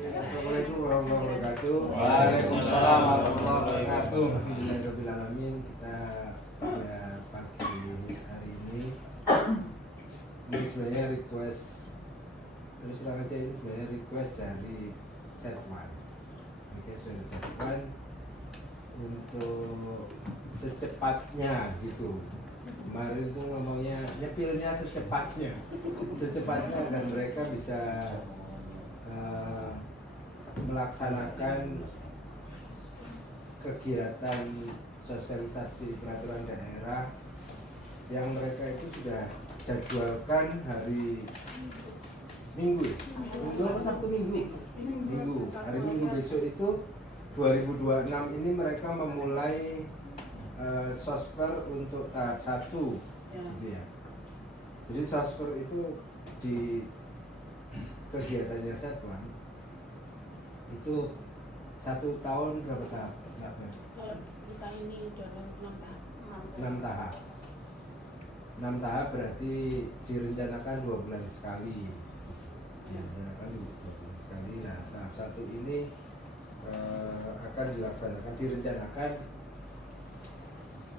Assalamualaikum warahmatullahi wabarakatuh. Waalaikumsalam warahmatullahi wabarakatuh. Alhamdulillahirobbilalamin. Kita pada pagi hari ini sebenarnya request, terus terang aja ini sebenarnya request dari Setwan. Request dari Setwan untuk secepatnya gitu. Kemarin itu ngomongnya nyepilnya secepatnya agar mereka bisa melaksanakan kegiatan sosialisasi peraturan daerah yang mereka itu sudah jadwalkan hari Minggu, Minggu apa Sabtu Minggu? Hari Minggu besok itu 2026 ini mereka memulai sosper untuk tahap 1 gitu ya. Jadi sosper itu di kegiatannya Setwan itu 1 tahun berapa tahap? Kita ini udah 6 tahap. 6 tahap berarti direncanakan 2 bulan sekali. Direncanakan 2 bulan sekali. Nah, tahap 1 ini akan direncanakan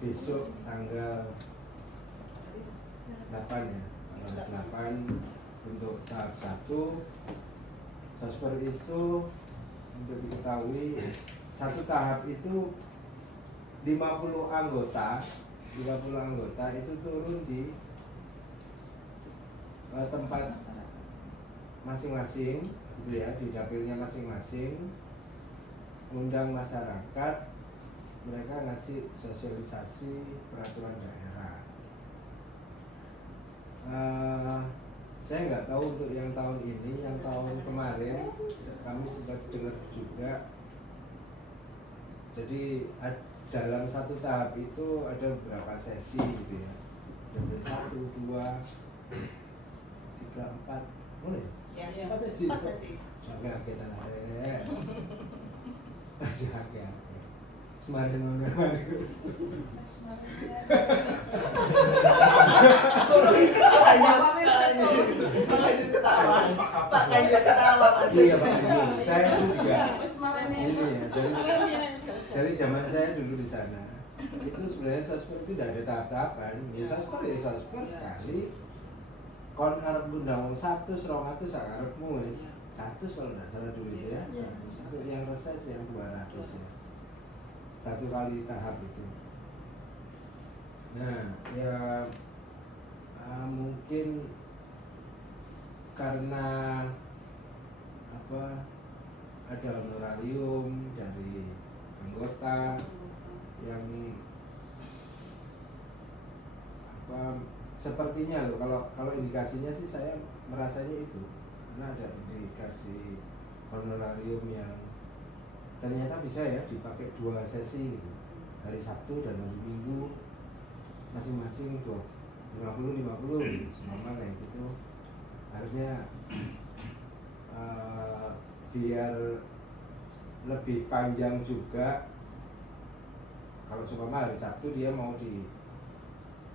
besok tanggal 8 ya. Tanggal 8 untuk tahap 1. Sosper itu untuk diketahui satu tahap itu 50 anggota itu turun di tempat masing-masing gitu ya, di dapilnya masing-masing, undang masyarakat, mereka ngasih sosialisasi peraturan daerah. Saya nggak tahu untuk yang tahun ini, yang tahun kemarin kami sempat dengar juga. Jadi dalam satu tahap itu ada beberapa sesi gitu ya. Ada sesi 1, 2, 3, 4, boleh? Ya. 4 sesi. 4 sesi. Jangan kita narik. Jangan. Semarin ngono. Pak Kanjeng ketawa. Iya Pak Kanjeng. Saya itu juga ini ya, dari zaman saya dulu di sana. Itu sebenarnya sosper itu tidak ada tahap-tahapan. Ya sosper sekali. Kon arep ngundang 100, 200 sakarepmu wis. 100 kalau tidak salah dulu itu ya. 100 yang reses yang 200 ya. 1 kali tahap itu. Nah, ya mungkin karena ada honorarium dari anggota yang sepertinya loh, kalau indikasinya sih saya merasanya itu karena ada indikasi honorarium yang ternyata bisa ya dipakai 2 sesi gitu, hari Sabtu dan hari Minggu masing-masing tuh 50 semama kayak gitu. Harusnya biar lebih panjang juga. Kalau seumpama hari Sabtu dia mau di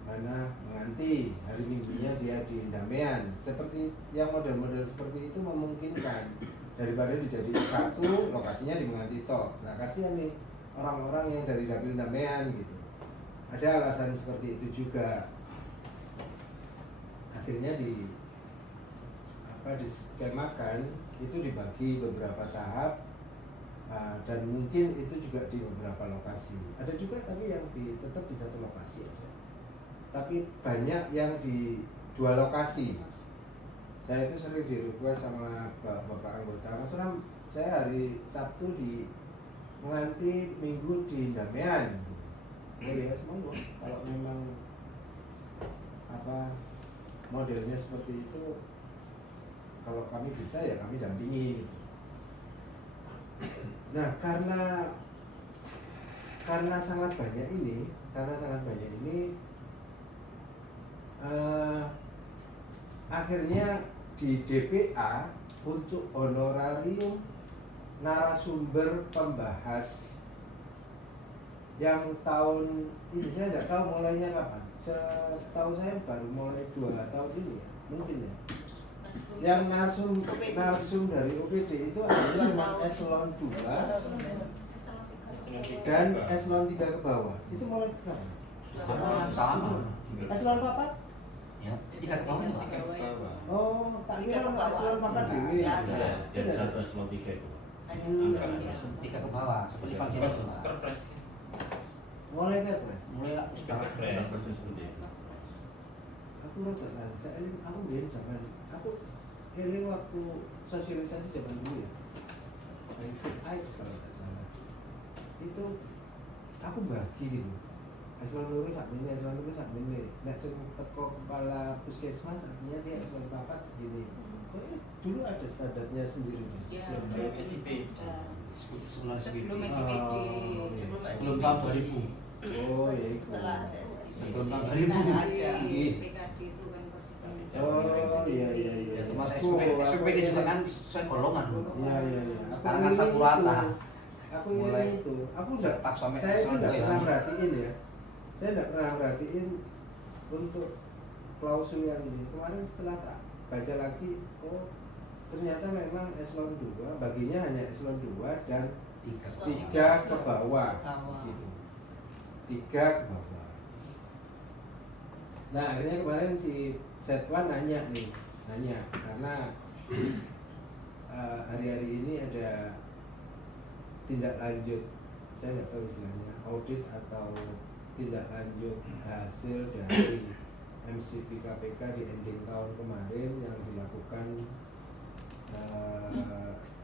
mana menganti, hari Minggunya dia di Ndamean. Seperti yang model-model seperti itu memungkinkan daripada dijadikan satu lokasinya di Menganti toh. Nah kasihan nih orang-orang yang dari dapil Ndamean gitu. Ada alasan seperti itu juga. Akhirnya diskemakan itu dibagi beberapa tahap. Dan mungkin itu juga di beberapa lokasi. Ada juga tapi yang tetap di satu lokasi aja. Tapi banyak yang di 2 lokasi. Saya itu sering di request sama bapak anggota, Mas Ram, saya hari Sabtu di Menganti, Minggu di Ndamean. Oh ya, semoga kalau memang modelnya seperti itu, kalau kami bisa ya kami dampingi. Nah, karena sangat banyak ini, akhirnya di DPA untuk honorarium narasumber pembahas yang tahun ini saya tidak tahu mulainya kapan. Setahu saya baru mulai 2 tahun ini ya, mungkin ya. Yang narsum dari OPD itu adalah eselon 2 dan eselon 3 ke bawah. Itu mulai kapan? Sama. Eselon 4? Ya, 3 ke bawah. Oh, tak kira eselon 4 dewe. Ya, jadi 1 eselon 3 itu. Angkatan 3 ke bawah, seperti Panggilan itu. Perpres. Mulai Perpres. Mulai Perpres seperti itu. Aku rada lali, saya eling aku biyen zaman aku eling waktu sosialisasi zaman dulu ya. Saya ikut ICE kalau nggak salah. Itu aku bagi gitu. Eselon loro sak mene, eselon loro sak mene. Nek sing teko kepala puskesmas artinya dia eselon 4 segini. Pokoknya dulu ada standarnya sendiri. Sebelum SIP. sebelum Sebelum SPD. SPD. Sebelum tahun 2000. Oh ya itu. Setelah Sebelum tahun SPD 2000. ada. Iya. PKD itu kan. Oh iya iya iya. Ya, termasuk Aku- SPPD aku juga eling- kan sesuai golongan dulu. Iya iya iya. Sekarang kan satu rata. Aku Mulai ini itu. Aku enggak tetap sampai saya itu eselon enggak pernah 3. perhatiin ya. Saya enggak pernah perhatiin untuk klausul yang ini. Kemarin setelah tak baca lagi, oh ternyata memang eselon 2 baginya hanya eselon 2 dan 3 ke bawah gitu. 3 ke bawah. Nah akhirnya kemarin si Setwan nanya karena hari-hari ini ada tindak lanjut, saya nggak tahu istilahnya audit atau tindak lanjut hasil dari MCP KPK di ending tahun kemarin yang dilakukan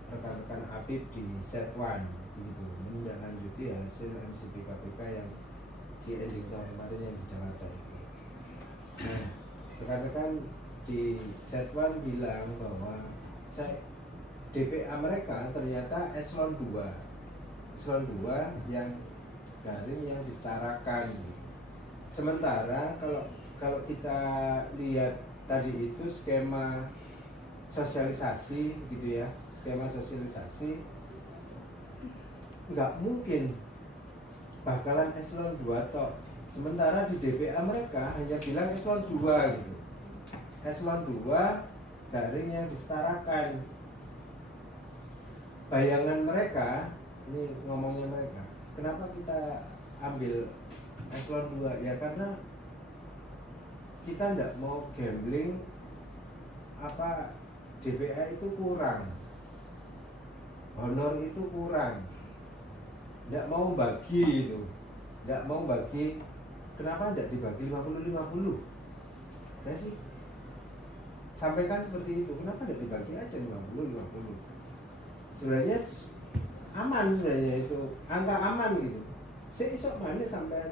rekan-rekan Apip di Setwan begitu, menindaklanjuti hasil MCP KPK yang di ending tahun kemarin yang di Jakarta itu. Nah, rekan-rekan di Setwan bilang bahwa DPA mereka ternyata eselon 2 yang garing yang disetarakan. Sementara kalau kita lihat tadi itu skema sosialisasi gitu ya, skema sosialisasi nggak mungkin bakalan eselon 2 toh. Sementara di DPA mereka hanya bilang eselon 2 gitu. Eselon 2 garing yang disetarakan. Bayangan mereka, ini ngomongnya mereka, kenapa kita ambil eselon 2? Ya karena kita tidak mau gambling apa DPA itu kurang, honor itu kurang, tidak mau bagi itu, tidak mau bagi. Kenapa tidak dibagi 50-50? Saya sih sampaikan seperti itu. Kenapa tidak dibagi aja 50-50? Sebenarnya aman, sebenarnya itu angka aman gitu. Seisok mana sampai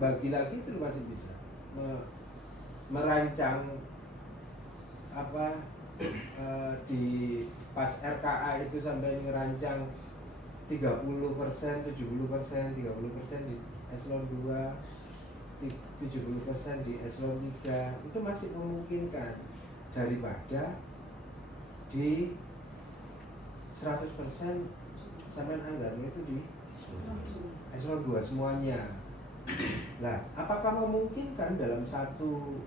bagi lagi itu masih bisa merancang apa di pas RKA itu sampai ngerancang 30%, 70%, 30% di eselon 2, 70% di eselon 3 itu masih memungkinkan daripada di 100% sampai anggaran itu di eselon 2 semuanya. Nah, apakah memungkinkan dalam satu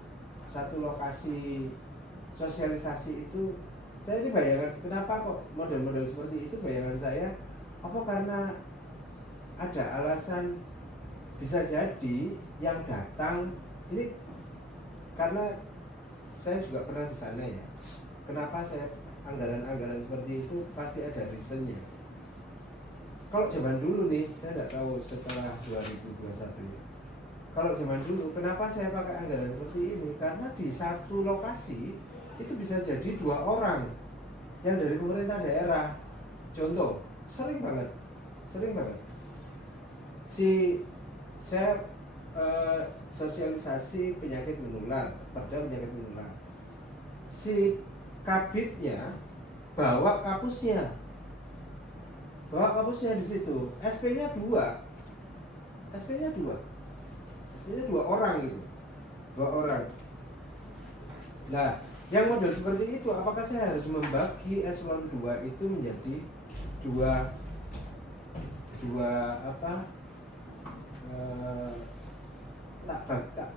lokasi sosialisasi itu? Saya ini bayangan kenapa kok model-model seperti itu, bayangan saya apa karena ada alasan, bisa jadi yang datang ini karena saya juga pernah di sana ya. Kenapa saya anggaran-anggaran seperti itu pasti ada reasonnya. Kalau zaman dulu nih, saya tidak tahu setelah 2021 ya. Kalau zaman dulu, kenapa saya pakai anggaran seperti ini? Karena di satu lokasi itu bisa jadi 2 orang yang dari pemerintah daerah. Contoh, sering banget. Saya sosialisasi penyakit menular, perda penyakit menular. Si kabitnya bawa kapusnya di situ. SP-nya 2 orang gitu, 2 orang. Nah, yang model seperti itu, apakah saya harus membagi eselon 2 itu menjadi dua apa? Tak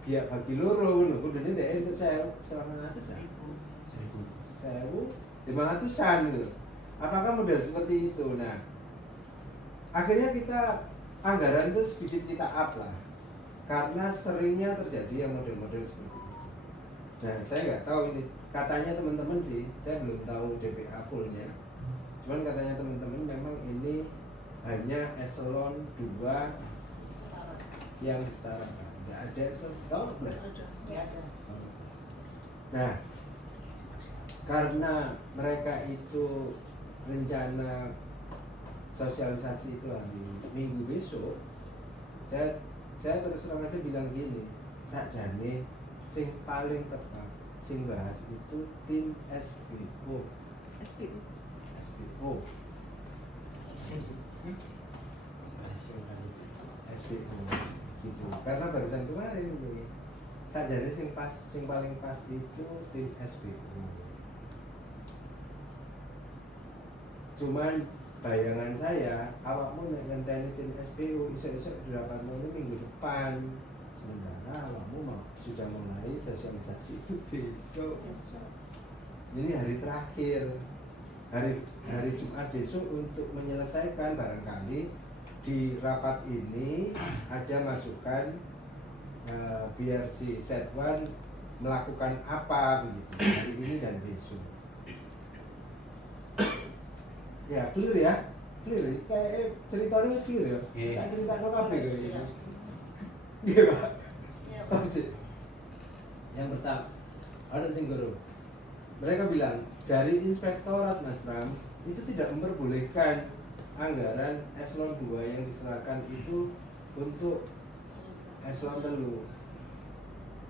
bagi loro ngono. Kudune ndek untuk saya serangan atas ya. 1.500-an gitu. Apakah model seperti itu? Nah, akhirnya kita anggaran itu sedikit kita up lah, karena seringnya terjadi yang model-model seperti itu. Nah, saya nggak tahu ini, katanya teman-teman sih, saya belum tahu DPA fullnya. Cuman katanya teman-teman memang ini hanya eselon 2 yang setara. Nggak ada eselon, tahu nggak? Nah, karena mereka itu rencana sosialisasi itu hari Minggu besok, saya terus terang aja bilang gini, sakjane sing paling tepat sing bahas itu tim SBO. SBO gitu. Karena barusan kemarin nih, sakjane sing paling pas itu tim SBO. Cuman bayangan saya, awakmu nek ngenteni tim SBO iso-iso dirapat minggu depan. Sementara awakmu sudah mulai sosialisasi itu besok. Ini hari terakhir, hari Jumat besok untuk menyelesaikan. Barangkali di rapat ini ada masukan biar si Setwan melakukan apa begitu hari ini dan besok. Ya clear ya, kayak ceritanya clear ya. Saya cerita no kabeh gitu. Iya Pak. Yang pertama, ada sing guru. Mereka bilang dari inspektorat Mas Bram itu tidak memperbolehkan anggaran eselon 2 yang diserahkan itu untuk eselon 3.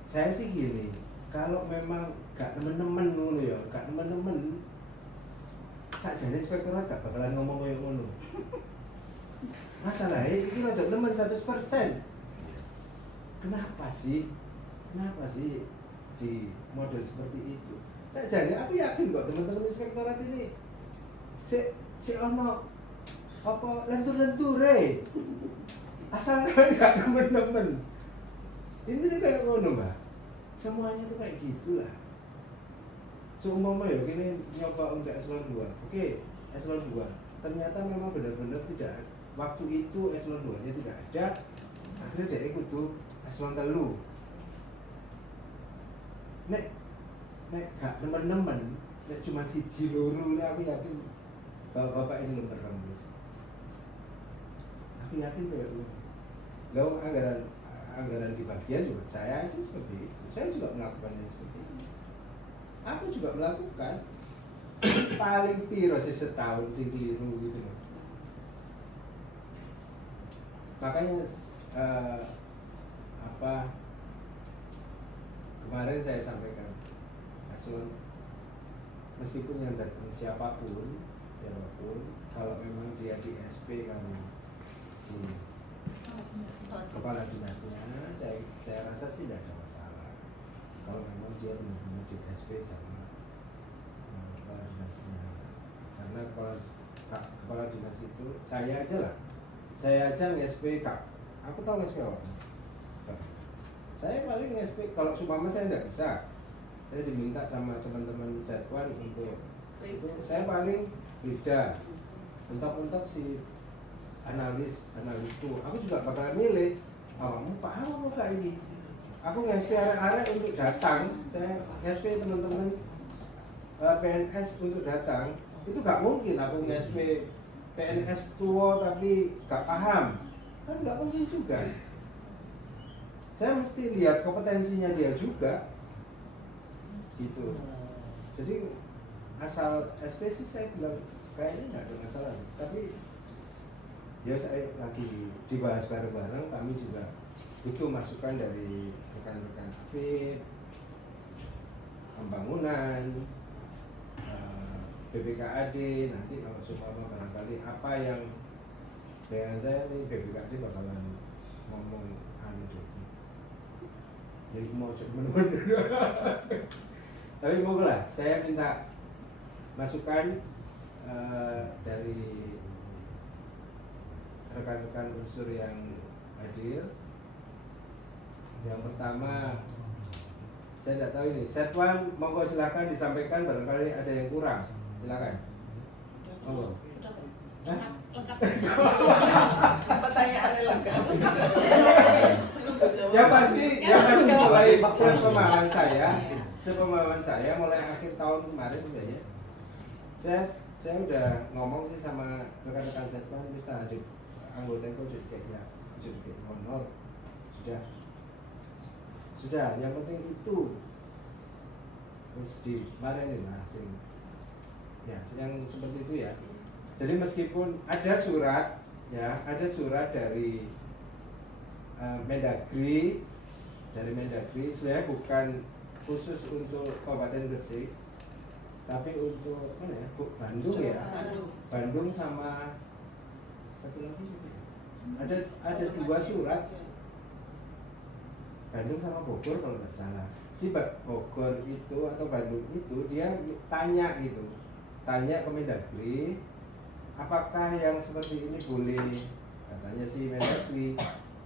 Saya sih gini, kalau memang gak temen-temen ngono ya, gak temen-temen sakjane inspektorat gak bakalan ngomong kayak ngono. Masalahnya itu rada temen 100%. Kenapa sih di model seperti itu? Sakjane aku yakin kok teman-teman inspektorat ini si ono apa lentur-lenture. Asal gak temen-temen. Ini kayak ngono, Mbak. Semuanya tuh kayak gitulah. Seumpama ya gini nyoba untuk eselon 2. Oke, eselon 2. Ternyata memang benar-benar tidak, waktu itu eselon 2-nya tidak ada. Akhirnya dia kudu eselon 3. Nek gak nemen-nemen, nek cuma siji loro, aku yakin bapak ini berembus. Aku yakin betul. Lalu anggaran di bagian juga saya aja seperti itu. Saya juga melakukannya seperti itu. Aku juga melakukan. Paling piro sih setahun sing keliru gitu loh. Makanya kemarin saya sampaikan, eselon meskipun yang datang siapapun, kalau memang dia di SP kamu si kepala dinasnya, saya rasa sih tidak ada masalah. Kalau memang dia benar-benar di SP sama kepala dinasnya, karena kepala dinas itu saya aja nge-SP Kak. Aku tahu nge-SP apa? Saya paling nge-SP kalau seumpama saya tidak bisa, saya diminta sama teman-teman Setwan untuk itu, saya paling beda. Untuk si analisku, aku juga bakal milih awakmu kayak ini. Aku nge-SP arek-arek untuk datang, saya nge-SP teman-teman PNS untuk datang. Itu gak mungkin aku nge-SP PNS tua tapi gak paham, kan gak mungkin juga. Saya mesti lihat kompetensinya dia juga gitu. Jadi asal SP sih saya bilang kayaknya nggak ada masalah, tapi ya saya lagi dibahas bareng-bareng. Kami juga butuh masukan dari rekan-rekan aktif pembangunan, BPKAD. Nanti kalau seumpama barangkali apa yang dengan saya nih, BPKAD bakalan ngomong gitu. Jadi mau teman-teman. Tapi moga lah, saya minta masukan dari rekan-rekan unsur yang hadir. Yang pertama, Saya tidak tahu ini. Setwan, monggo silakan disampaikan, barangkali ada yang kurang. Silakan. Monggo. Sudah Hah? lengkap. Pertanyaannya lengkap. Ya pasti mulai sepemahaman saya mulai akhir tahun kemarin sebenarnya. Saya udah ngomong sih sama rekan-rekan Setwan, Mister Adib, anggota itu kayak honor. Sudah, yang penting itu mesti marahin lah ya, yang seperti itu ya. Jadi meskipun ada surat dari Mendagri, sebenarnya bukan khusus untuk Kabupaten Gresik, tapi untuk mana ya? Bandung ya. Bandung sama satu lagi sih. Ada 2 surat. Bandung sama Bogor kalau nggak salah. Si Bogor itu atau Bandung itu dia tanya ke Mendagri, apakah yang seperti ini boleh? Katanya si Mendagri,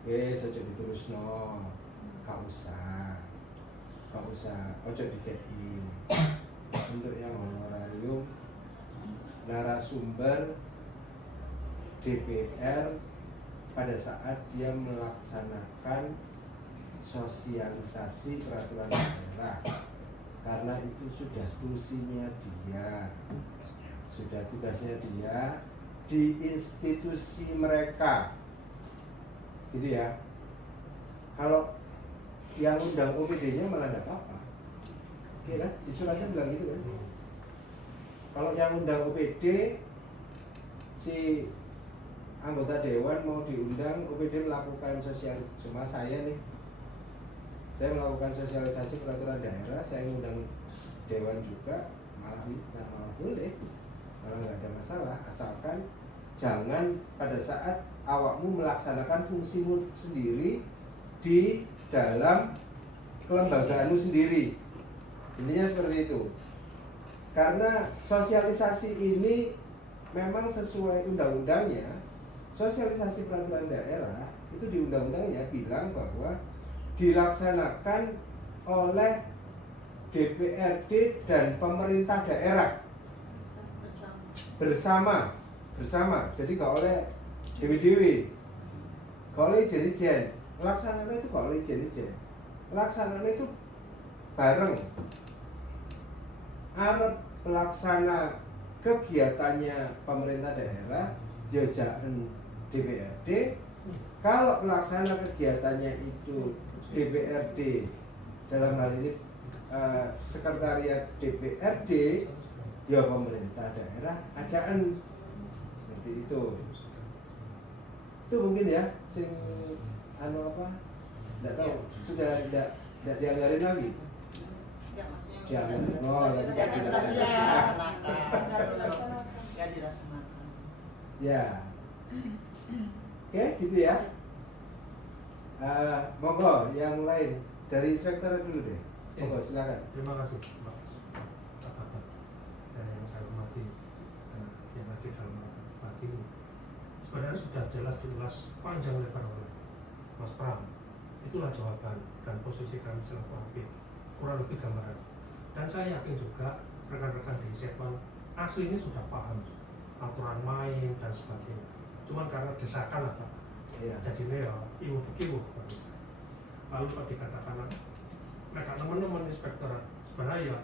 ojo diterusno, gak usah, ojo dikei. Untuk yang honorarium narasumber DPR pada saat dia melaksanakan sosialisasi peraturan daerah, karena itu sudah tugasnya dia di institusi mereka, gitu ya. Kalau yang undang OPD-nya malah tidak apa-apa, ya kan? Di suratnya bilang gitu kan. Kalau yang undang OPD, si anggota dewan mau diundang, OPD melakukan sosialisasi. Cuma saya melakukan sosialisasi peraturan daerah, saya ngundang dewan juga, malah boleh, malah nggak ada masalah, asalkan jangan pada saat awakmu melaksanakan fungsimu sendiri di dalam kelembagaanmu sendiri. Intinya seperti itu. Karena sosialisasi ini memang sesuai undang-undangnya, sosialisasi peraturan daerah itu di undang-undangnya bilang bahwa dilaksanakan oleh DPRD dan pemerintah daerah bersama. Jadi gak oleh dewi-dewi, gak oleh ijen-ijen. Pelaksanaan itu gak oleh ijen-ijen. Pelaksanaan itu bareng. Arep pelaksana kegiatannya pemerintah daerah, ya jangan DPRD. Kalau pelaksana kegiatannya itu DPRD, dalam hal ini sekretariat DPRD, ya pemerintah daerah ajaan seperti itu. Itu mungkin ya, tidak tahu, sudah tidak dianggarin lagi. Jangan, tapi tidak dilaksanakan. Ya, oke, gitu ya. Monggo yang lain dari inspektor dulu deh. Monggo silakan. Terima kasih Pak Kabar. Dan yang saya hormati yang hadir dalam pagi ini. Sebenarnya sudah jelas diulas panjang lebar oleh Mas Pram. Itulah jawaban dan posisi kami selaku Habib, kurang lebih gambaran. Dan saya yakin juga rekan-rekan di Setwan asli ini sudah paham aturan main dan sebagainya. Cuman karena desakan lah Pak. Iya. Jadi ini ya ibu begitu. Lalu kalau dikatakan mereka teman-teman inspektor sebenarnya ya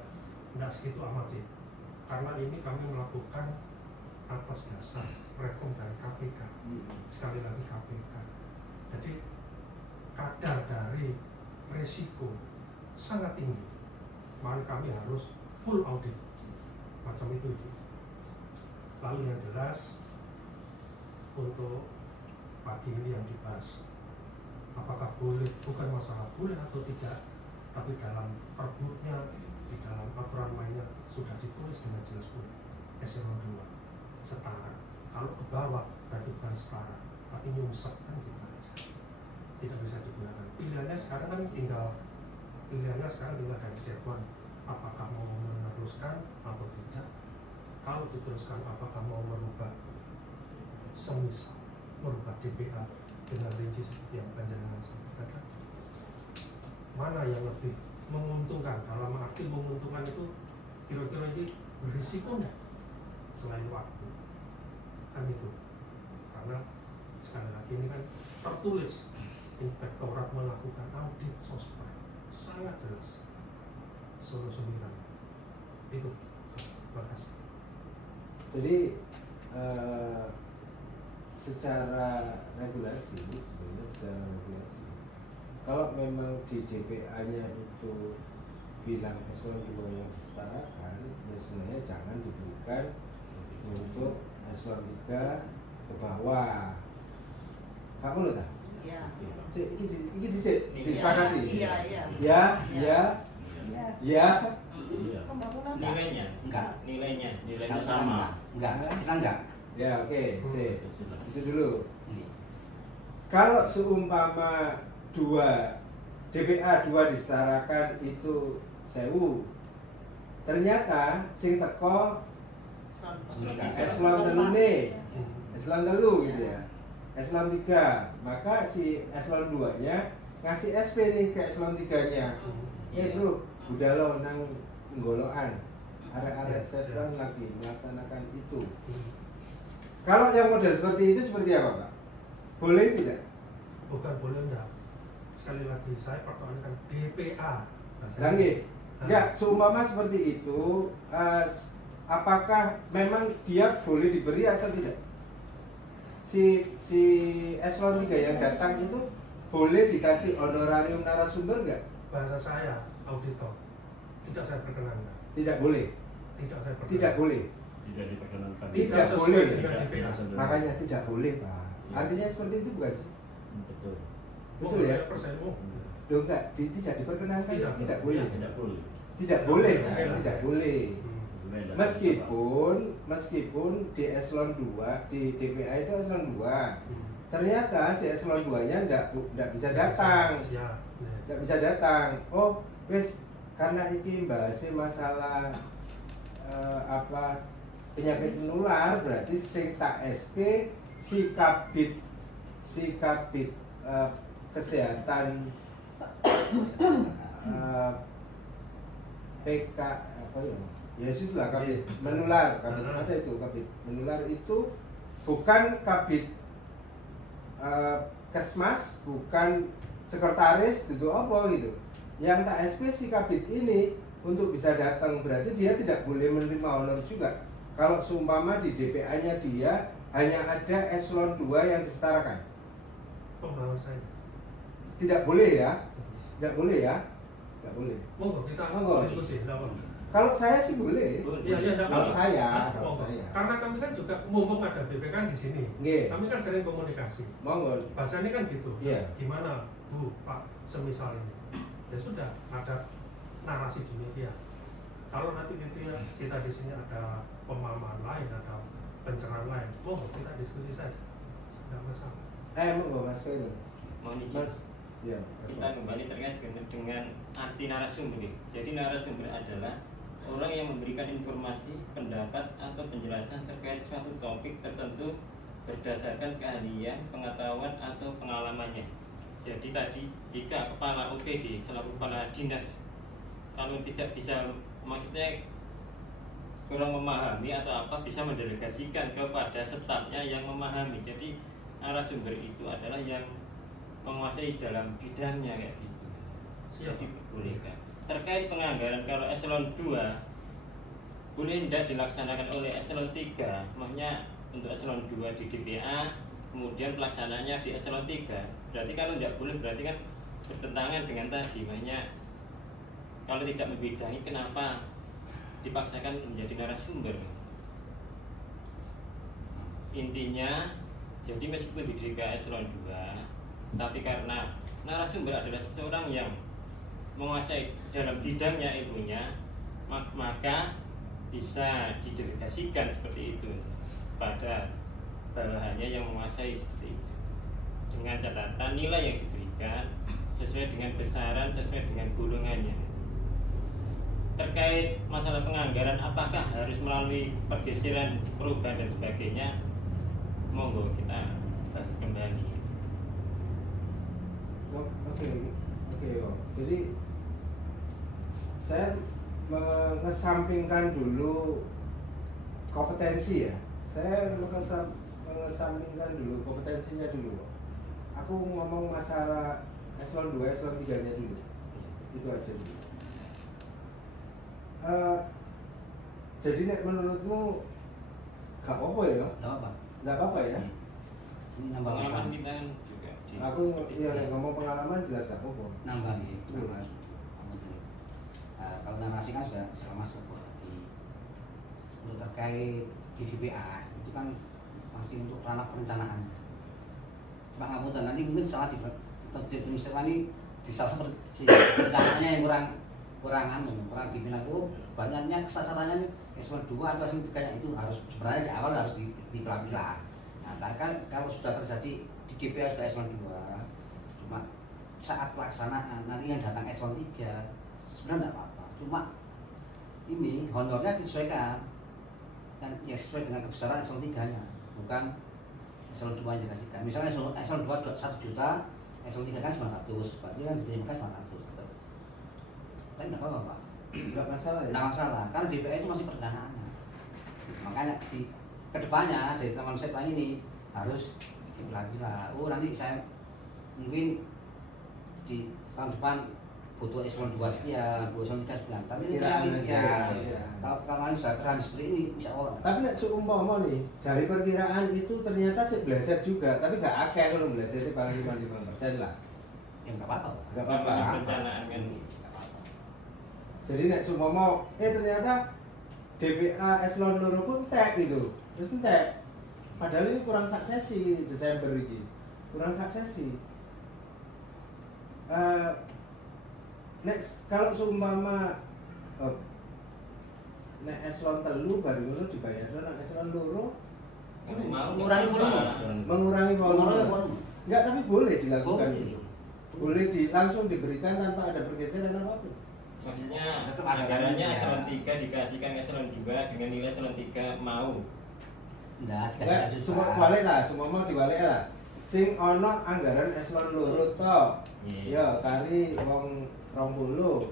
tidak segitu amat sih, karena ini kami melakukan atas dasar rekom dari KPK, sekali lagi KPK. Jadi kadar dari resiko sangat tinggi, maka kami harus full audit macam itu. Lalu yang jelas untuk pagi ini yang dibahas, apakah boleh, bukan masalah boleh atau tidak, tapi dalam perbuknya, di dalam aturan mainnya sudah ditulis dengan jelas boleh. Eselon 2 setara. Kalau ke bawah berarti bukan setara, tapi nyungsep kan gitu aja. Tidak bisa digunakan. Pilihannya sekarang tinggal dari Setwan. Apakah mau meneruskan atau tidak? Kalau diteruskan, apakah mau merubah semisal merubah DPA dengan rinci seperti yang panjenengan sampaikan? Mana yang lebih menguntungkan. Dalam arti menguntungkan itu kira-kira ini berisiko nggak selain waktu, kan itu. Karena sekali lagi ini kan tertulis Inspektorat melakukan audit sospek, sangat jelas. Solo 9 itu. Terima kasih. Jadi secara regulasi sebenarnya secara regulasi kalau memang di DPA-nya itu bilang eselon 2 yang disetarakan, ya sebenarnya jangan diberikan untuk eselon 3 ke bawah. Kamu loh tak? Iya. Ini disepakati. Iya, iya. Ya, ya, Ya, ya. Iya. pembangunan Nilainya, Enggak. nilainya Kalau kita sama. enggak, kita enggak. Ya, oke, sip. Sudah. Itu dulu. Ini. Kalau seumpama DPA 2 disetarakan itu 1000, ternyata sing teko eselon telu nih, eselon telu gitu ya, eselon 3, maka si eselon 2 nya ngasih SP nih ke eselon 3 nya. Bro, udah lo nang nggolokan, arek-arek setan lagi melaksanakan itu. Kalau yang model seperti itu seperti apa, Pak? Boleh tidak? Bukan boleh enggak. Sekali lagi saya pertahankan DPA. Lagi, enggak, seumpama seperti itu, apakah memang dia boleh diberi atau tidak? Si eselon 3 yang datang itu boleh dikasih honorarium narasumber enggak? Bahasa saya, auditor, tidak saya perkenankan. Tidak boleh. Tidak saya perkenankan. Tidak boleh. Tidak diperkenankan. Tidak sesuai boleh. dengan Tidak, DPA. tidak sesuai. Makanya tidak boleh, Pak. Ya. Artinya seperti itu bukan sih? Betul. Betul ya? Persen. Oh, Loh enggak, tidak diperkenankan, Tidak. tidak boleh. Tidak boleh. Tidak boleh, kan? Boleh. Tidak boleh. hmm. Meskipun di eselon 2, di DPA itu eselon 2, Hmm. ternyata si eselon 2-nya enggak bisa datang. Siap. Nih. Enggak bisa datang. Oh, wes karena ini bahasnya masalah penyakit menular, berarti sing tak SP si kabit kesehatan PK apa ya? Ya itulah kabit menular, kabit ada itu kabit menular itu bukan kabit kesmas, bukan sekretaris itu apa gitu. Yang tak SP si kabit ini untuk bisa datang, berarti dia tidak boleh menerima honor juga. Kalau seumpama di DPA-nya dia hanya ada eselon 2 yang disetarakan. Pemahaman saya. Tidak boleh ya? Tidak boleh ya? Tidak boleh. Monggo kita Monggo. diskusi. Tidak apa-apa. Kalau saya sih boleh. Iya, iya, tidak Kalau apa-apa. saya, Monggo. kalau saya. Karena kami kan juga mumpung ada BPK di sini. Nggih. Kami kan sering komunikasi. Monggo. Bahasanya kan gitu. Iya. Gimana Bu, Pak, semisal ini? Ya sudah, ada narasi demikian. Kalau nanti gitu ya, kita di sini ada pemahaman lain, ada pencerahan lain, kita diskusi saja. Tidak masalah. Monggo Mas Kaino. Mohon izin. Mas, ya. Kita kembali terkait dengan arti narasumber. Jadi narasumber adalah orang yang memberikan informasi, pendapat atau penjelasan terkait suatu topik tertentu berdasarkan keahlian, pengetahuan atau pengalamannya. Jadi tadi jika kepala OPD selaku kepala dinas kalau tidak bisa, maksudnya kurang memahami atau apa, bisa mendelegasikan kepada stafnya yang memahami. Jadi narasumber itu adalah yang menguasai dalam bidangnya kayak gitu. Jadi diperbolehkan. Terkait penganggaran, kalau eselon 2 boleh tidak dilaksanakan oleh eselon 3, maksudnya untuk eselon 2 di DPA, kemudian pelaksananya di eselon 3. Berarti kalau tidak boleh, berarti kan bertentangan dengan tadi, makanya kalau tidak membidangi, kenapa dipaksakan menjadi narasumber? Intinya, jadi meskipun di DPA eselon 2, tapi karena narasumber adalah seseorang yang menguasai dalam bidangnya ilmunya, maka bisa didelegasikan seperti itu pada bawahannya yang menguasai seperti itu, dengan catatan nilai yang diberikan sesuai dengan besaran, sesuai dengan golongannya. Terkait masalah penganggaran, apakah harus melalui pergeseran, perubahan dan sebagainya, monggo kita bahas kembali. Oke. Jadi saya mengesampingkan dulu kompetensi ya. Saya mengesampingkan dulu kompetensinya dulu. Aku ngomong masalah eselon 2, eselon 3-nya dulu. Itu aja dulu. Jadi nek menurutmu gak apa-apa ya? Gak apa-apa ya? Ini nambah Pengalaman apa? kita kan juga di Aku ya nek ngomong pengalaman jelas gak apa-apa. Nambah nih. Iya. Kalau narasi kan sudah masuk di untuk terkait di DPA itu kan masih untuk ranah perencanaan. Cuma ngapunten nanti mungkin salah di Misalnya ini di salah perencanaannya yang kurang dibilang banyaknya kesasarannya eselon 2 atau eselon 3 itu harus sebenarnya di awal harus dipilah-pilah. Nah, kan kalau sudah terjadi di DPA sudah eselon 2 cuma saat pelaksanaan nanti yang datang eselon 3 sebenarnya tidak apa-apa, cuma ini honornya disesuaikan dan ya sesuai dengan kebesaran eselon 3-nya, bukan eselon 2 yang dikasihkan. Misalnya eselon 2 1 juta, eselon 3 kan 900, berarti kan diterima 900 tetap. Tapi tidak apa-apa Pak, Enggak masalah ya? tidak masalah, karena DPR itu masih perencanaannya. Makanya di kedepannya dari teman saya lain ini harus dipilah-pilah. Oh nanti saya mungkin di tahun depan butuh eselon 2 sekian, butuh eselon 3 sekian. Tapi ini kalau sudah terang seperti ini, insya Allah. Tapi nek seumpama nih, dari perkiraan itu ternyata sih bleset juga, tapi gak akeh kalau bleset itu paling 5% lah. Ya nggak apa-apa Pak. Gak apa-apa. Namanya perencanaan kan. Nggak apa-apa. Jadi nek seumpama ternyata DPA eselon loro ku entek gitu. Terus entek. Padahal ini kurang suksesi Desember ini. Kurang suksesi. Next, kalau seumpama nek eselon telu baru ngono dibayar nang eselon loro Kalau mau Mengurangi volume. mengurangi volume. Mengurangi volume. Enggak, tapi boleh dilakukan Boleh. itu. Boleh langsung diberikan tanpa ada pergeseran apapun. Maksudnya Tetap ada anggarannya gajinya. eselon 3 dikasihkan eselon 2 dengan nilai eselon 3 mau. Enggak, Enggak, semua balik lah, semua mau dibalik lah. Sing ono anggaran eselon loro to. Ya, kali wong 20.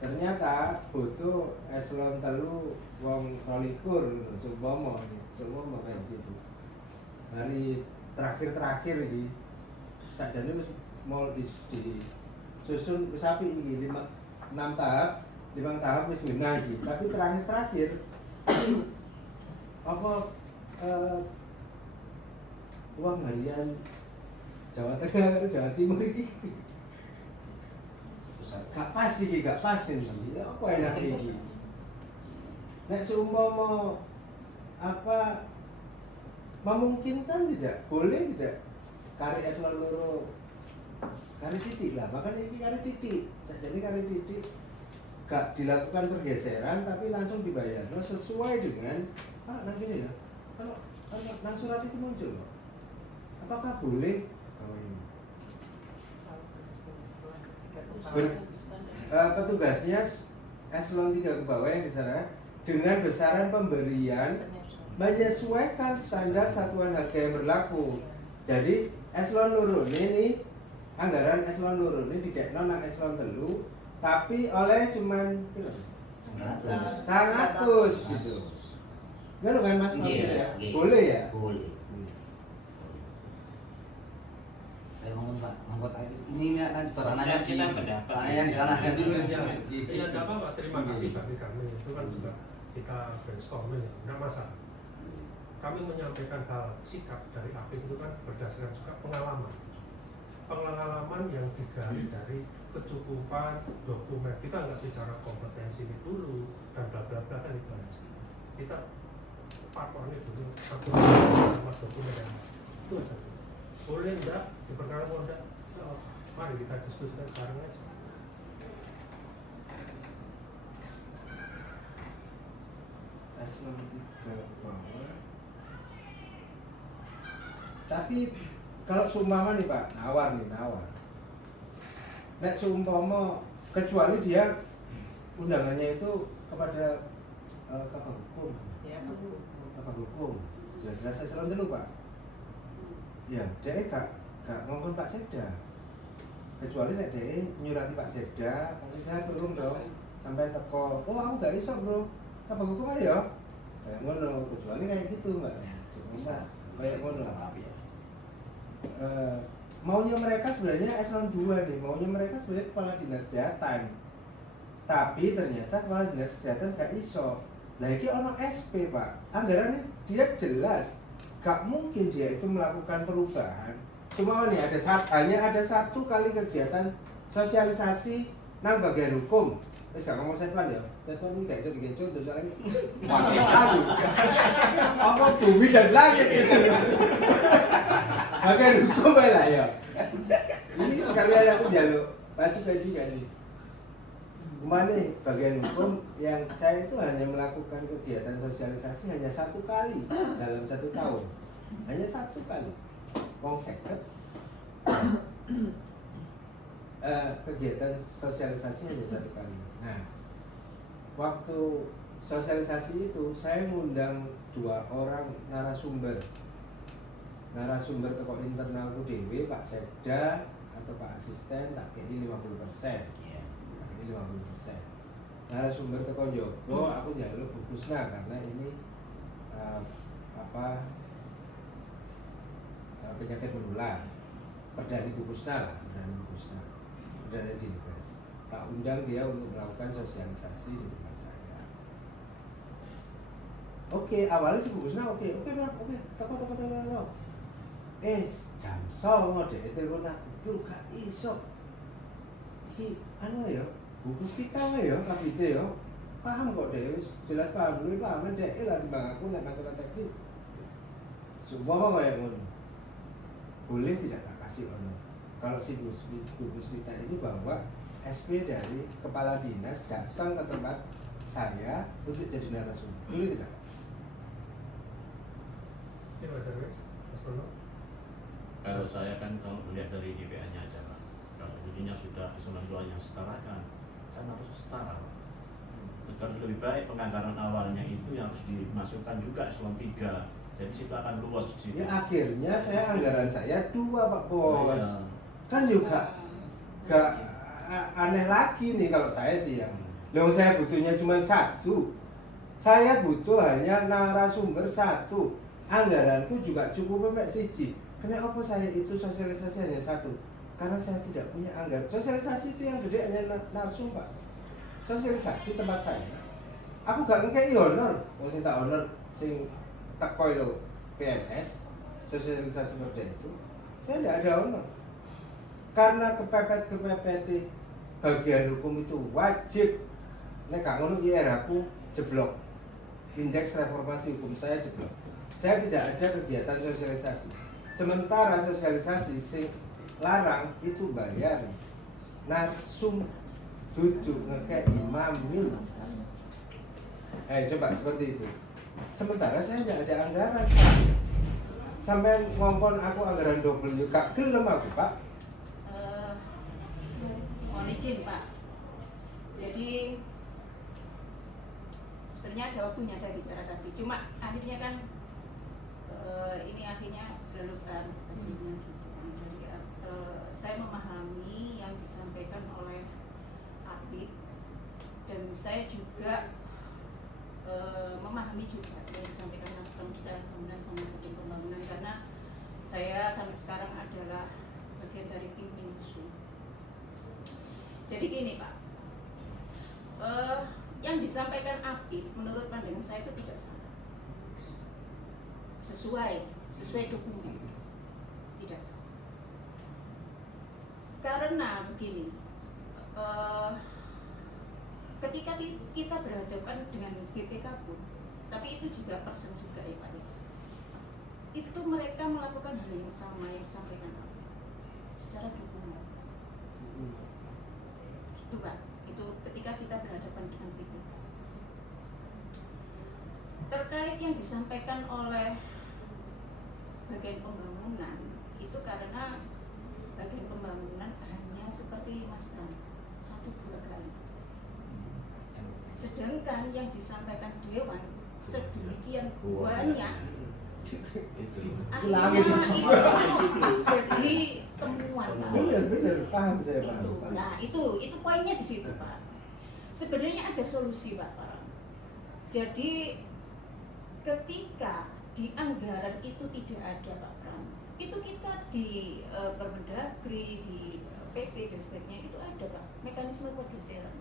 Ternyata butuh eselon telu wong 22 seumpama kayak gitu. Hari terakhir ini sakjane wis mau disusun wis apik iki 6 tahap, 5 tahap wis genah iki. Tapi terakhir apa uang harian Jawa Tengah karo Jawa Timur iki gak pas iki, gak pas ini. Ya apa enak iki? Nek seumpama apa memungkinkan tidak? Boleh tidak? Kari eselon loro kari titik lah, makanya ini kari titik. Jadi kari titik gak dilakukan pergeseran tapi langsung dibayar. Nah, sesuai dengan nang gini lah. Kalau nang surat itu muncul loh. Apakah boleh? Oh, ini. Petugasnya eselon 3 ke bawah yang di sana dengan besaran pemberian menyesuaikan standar satuan harga yang berlaku. Jadi eselon loro ini anggaran eselon loro ini dikekno nang eselon telu tapi oleh cuman 100 gitu. Enggak kan Mas? Iya, iya. Boleh ya? Boleh. Saya ngomong Pak, monggo ini kan ranahnya di Kita pendapat. ranahnya di sana kan dulu. Ya, enggak apa-apa. Terima kasih bagi kami. Itu kan juga kita brainstorming, enggak masalah. Kami menyampaikan hal sikap dari Apim itu kan berdasarkan juga pengalaman yang digali dari kecukupan dokumen. Kita nggak bicara kompetensi ini dulu dan bla bla bla kan itu aja. Kita patokannya dulu satu sama dokumen yang itu aja. Boleh enggak diperkenalkan enggak? Oh, mari kita diskusikan sekarang aja. Eselon 3 ke bawah. Tapi kalau seumpama nih Pak, nawar. Nek seumpama kecuali dia undangannya itu kepada Kabag Hukum. Kabag Hukum. Jelas-jelas eselon telu Pak. Ya, dia gak ngomong Pak Sekda. Kecuali nek dia nyurati Pak Sekda tolong dong sampai teko, oh aku gak iso bro, apa hukum ayo? Kayak ngono, kecuali kayak gitu mbak. Bisa, kayak ngono. Maunya mereka sebenarnya eselon 2 nih, maunya mereka sebenarnya kepala dinas kesehatan. Tapi ternyata kepala dinas kesehatan gak iso. Nah ini ono SP pak, anggarannya dia jelas, gak mungkin dia itu melakukan perubahan. Cuma nih hanya ada satu kali kegiatan sosialisasi nang bagian hukum. Terus gak ngomong Setwan ya, Setwan ini gak bisa bikin contoh soalnya aduh, apa bumi dan langit gitu. Bagian hukum lah ya. Ini sekalian aku jaluk masuk tadi kan nih. Mana bagian hukum yang saya itu hanya melakukan kegiatan sosialisasi hanya satu kali dalam 1 tahun, hanya 1 kali. Wong seket kegiatan sosialisasi hanya 1 kali. Nah, waktu sosialisasi itu saya ngundang 2 orang narasumber toko internalku dewe, Pak Sekda atau Pak Asisten, tak kei 50%. Tak kei 50%. Narasumber toko Jogo aku njaluk Bu Kusna karena ini penyakit menular. Perdana Bu Kusna lah, Perdana Dinkes. Tak undang dia untuk melakukan sosialisasi di tempat saya. Oke, awalnya si Bu Kusna oke, toko. Jam 09.00 dhek telepon aku, gak iso. Iki anu ya, Bu Puspita ya, kabite ya. Paham kok dhek, wis jelas paham, luwih paham dhek lah timbang aku nek masalah teknis. Semua kayak ngono. Boleh tidak tak kasih ono. Kalau si Bu Puspita ini bawa SP dari kepala dinas datang ke tempat saya untuk jadi narasumber. Boleh tidak? Ini wajar guys, Mas Rono. Kalau saya kan kalau melihat dari DPA-nya aja Pak, kalau intinya sudah eselon 2 yang setara kan harus setara Pak. Kan lebih baik penganggaran awalnya itu yang harus dimasukkan juga eselon 3, jadi situ akan luas di situ. Ya akhirnya saya anggaran saya 2 Pak Bos. Iya. Kan juga gak aneh lagi nih kalau saya sih ya. Loh saya butuhnya cuma 1. Saya butuh hanya narasumber 1. Anggaranku juga cukup sampai 1. Kenapa saya itu sosialisasi hanya 1? Karena saya tidak punya anggaran. Sosialisasi itu yang gede hanya narsum Pak. Sosialisasi tempat saya. Aku gak ngekei honor. Wong sing tak honor sing tak koyo PNS sosialisasi seperti itu. Saya tidak ada honor. Karena kepepet bagian hukum itu wajib. Nek gak ngono IR aku jeblok. Indeks reformasi hukum saya jeblok. Saya tidak ada kegiatan sosialisasi. Sementara sosialisasi sing larang itu bayar. Narsum duduk ngekei mamin. Coba seperti itu. Sementara saya tidak ada anggaran Pak. Sampai ngongkon aku anggaran double gak gelem aku Pak. Mohon izin Pak. Jadi sebenarnya ada waktunya saya bicara tadi. Cuma akhirnya kan ini akhirnya relevan hasilnya gitu. Jadi saya memahami yang disampaikan oleh Apit dan saya juga memahami juga yang disampaikan Mas Tom secara gamblang sama bagian pembangunan karena saya sampai sekarang adalah bagian dari tim Pinusum. Jadi gini Pak, yang disampaikan Apit menurut pandangan saya itu tidak salah. Sesuai dokumen, tidak salah. Karena begini, ketika kita berhadapan dengan BPK pun, tapi itu juga person juga ya Pak. Itu mereka melakukan hal yang sama yang disampaikan Apit secara dokumen. Itu Pak, itu ketika kita berhadapan dengan BPK. Terkait yang disampaikan oleh bagian pembangunan itu karena bagian pembangunan hanya seperti Mas Bram 1-2 kali. Sedangkan yang disampaikan Dewan sedemikian banyak akhirnya itu jadi temuan Pak. Bener paham saya Pak. Nah itu poinnya di situ Pak. Sebenarnya ada solusi Pak. Jadi ketika di anggaran itu tidak ada Pak Pram, itu kita di Permendagri, di PP dan sebagainya itu ada Pak mekanisme pergeseran.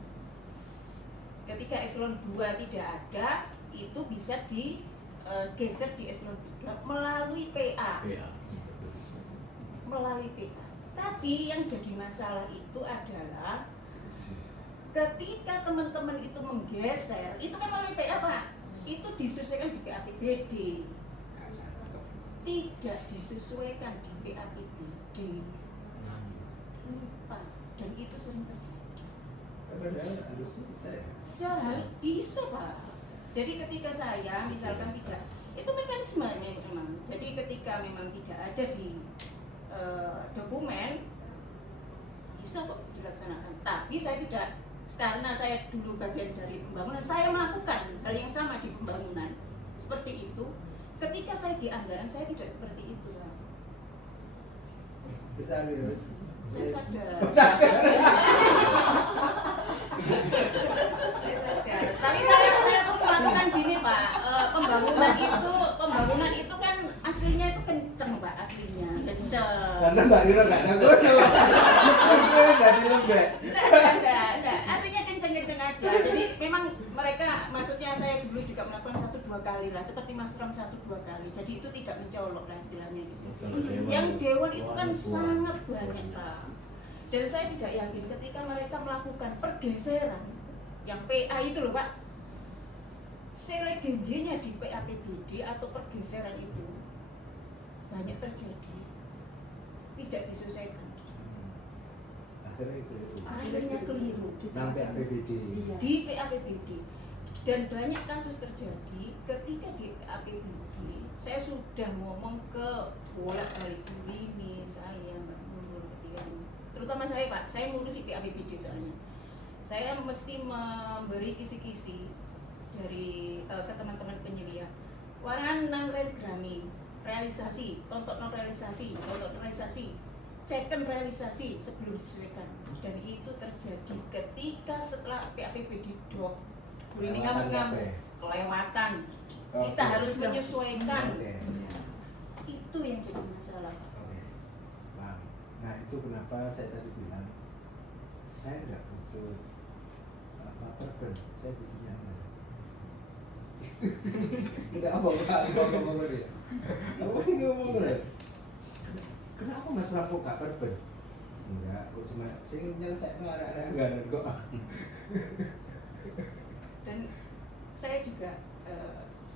Ketika eselon 2 tidak ada, itu bisa digeser di eselon 3 melalui PA. Melalui PA. Tapi yang jadi masalah itu adalah ketika teman-teman itu menggeser, itu kan melalui PA Pak, itu disesuaikan di PAPBD, tidak disesuaikan di PAPBD, lupa, dan itu sering terjadi. Padahal harusnya saya. Seharusnya bisa Pak. Jadi ketika saya misalkan tidak, itu mekanismenya memang. Jadi ketika memang tidak ada di dokumen, bisa kok dilaksanakan. Tapi saya tidak, karena saya dulu bagian dari pembangunan, saya melakukan hal yang sama di pembangunan seperti itu. Ketika saya di anggaran, saya tidak seperti itu Pak. Serius. Saya sadar. Tapi saya tuh melakukan gini Pak, pembangunan itu kan aslinya itu kenceng Pak, aslinya kenceng. Karena Mbak Riro nggak nanggung, akhirnya nggak dilembek. Enggak, aslinya kenceng aja. Jadi memang mereka, maksudnya saya dulu juga melakukan 1-2 kali lah, seperti Mas Pram 1-2 kali. Jadi itu tidak mencolok lah istilahnya gitu. Yang dewan itu kan sangat banyak Pak. Dan saya tidak yakin ketika mereka melakukan pergeseran yang PA itu loh Pak, selegenjenya di PAPBD atau pergeseran itu banyak terjadi, tidak disesuaikan. Akhirnya keliru Sampai APBD. di PAPBD. Dan banyak kasus terjadi ketika di PAPBD. Saya sudah ngomong ke bolak-balik ini, saya Mbak Nurul ketika, terutama saya Pak, saya ngurusi PAPBD soalnya. Saya mesti memberi kisi-kisi dari ke teman-teman penyelia. Waran nang grami, realisasi, tonton non realisasi, ceken realisasi sebelum disesuaikan. Dan itu terjadi ketika setelah PAPBD dok, ini ngamuk-ngamuk, kelewatan. Kita harus menyesuaikan. Itu yang jadi masalah. Oke, paham. Nah itu kenapa saya tadi bilang saya nggak butuh perben, saya butuhnya anggaran. Tidak apa dia. Apa ini ngomong benar? Kenapa Mas Prabu gak perben? Enggak, kok cuma saya ingin menyelesaikan arah-arah anggaran kok. Dan saya juga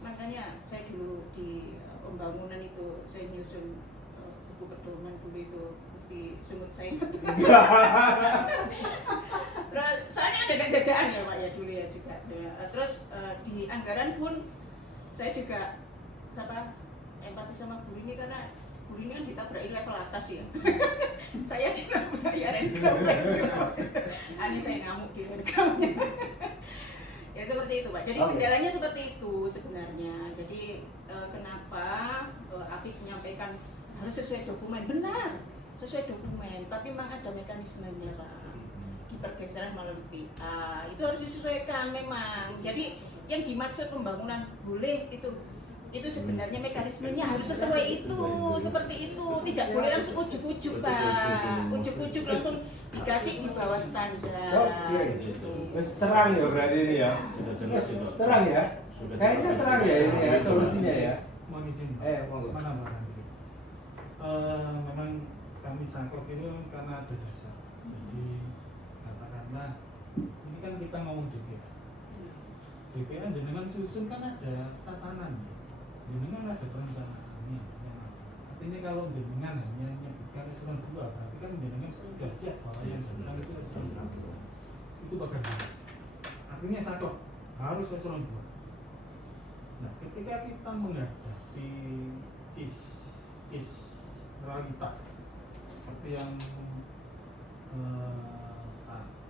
makanya saya dulu di pembangunan itu saya nyusun buku pedoman dulu itu mesti sungut saya. Soalnya ada dadaan ya Pak ya dulu ya juga. Terus di anggaran pun saya juga empati sama Bu ini karena Bu ini kan ditabraki level atas ya. Saya ditabrak ya Renkam. Ini saya ngamuk di Renkam. Ya seperti itu Pak. Jadi kendalanya seperti itu sebenarnya. Jadi kenapa Apik menyampaikan harus sesuai dokumen, benar sesuai dokumen, tapi memang ada mekanismenya Pak. Di pergeseran melalui PA itu harus disesuaikan memang. Jadi yang dimaksud pembangunan boleh itu sebenarnya mekanismenya harus sesuai itu, seperti itu, tidak boleh langsung ujuk-ujuk Pak, ujuk-ujuk langsung dikasih di bawah standar. Oke, terang ya berarti ini ya. Sudah jelas itu. Terang ya. Kayaknya terang ya ini ya solusinya ya. Mohon izin. Monggo. Memang kami sangkok ini karena ada dasar. Jadi katakanlah ini kan kita ngomong DPA. DPA jenengan susun kan ada tatanan. Jenengan ada perencanaannya. Artinya kalau jenengan hanya menyebutkan eselon 2, berarti kan jenengan sudah siap bahwa yang disebutkan itu eselon 2. Itu bagaimana? Artinya satu harus eselon 2. Nah, ketika kita menghadapi realita seperti yang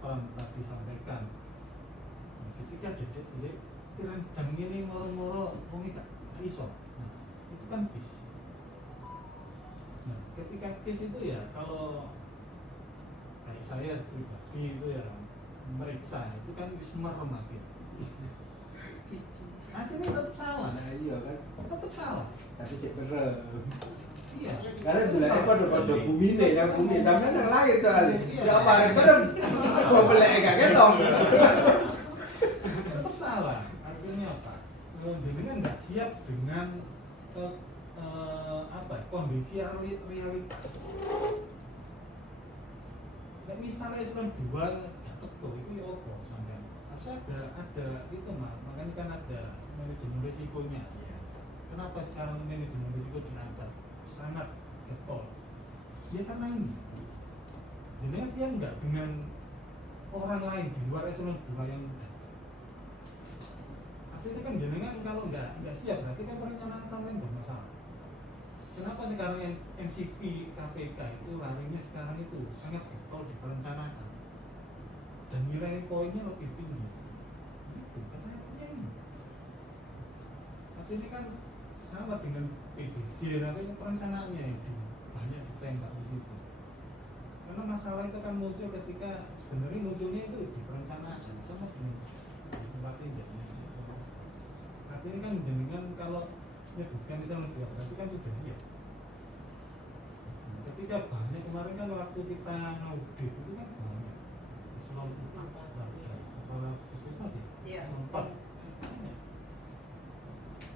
Pak tadi sampaikan, nah, ketika ada rancang ini moro-moro gak iso, nah, itu kan bis. Nah, ketika bis itu ya kalau kayak saya pribadi itu ya meriksa itu kan wis merem akhir. Hasilnya tetap salah. Nah iya kan, Tetap salah. tapi sih bener. Iya. Karena dulu pada bumi nih, yang bumi sampai yang langit soalnya. Iya. Ya bareng bareng, mau beli gak ketong. Tetap salah. Artinya apa? Dengan nggak siap dengan kondisi realita. Kayak misalnya eselon 2 gak teko itu ya apa sampai harusnya ada itu mah, makanya kan ada manajemen risikonya. Kenapa sekarang manajemen risiko diangkat sangat getol? Ya karena ini. Jadi kan siap nggak dengan orang lain di luar eselon 2 yang datang. Artinya kan jenengan kalau nggak siap berarti kan perencanaan sampean bermasalah. Kenapa sekarang yang MCP KPK itu larinya sekarang itu sangat getol di perencanaan dan nilai poinnya lebih tinggi. Gitu, karena ini. Artinya kan sama dengan PBJ, nanti perencanaannya itu banyak ditembak di situ. Karena masalah itu kan muncul ketika sebenarnya munculnya itu di perencanaan sama dengan tempat tinjaknya. Artinya kan jenengan kalau menyebutkan eselon 2 berarti kan sudah siap. Ketika banyak kemarin kan waktu kita ngaudit itu kan banyak eselon 4 kepala puskesmas ya? Iya. Eselon 4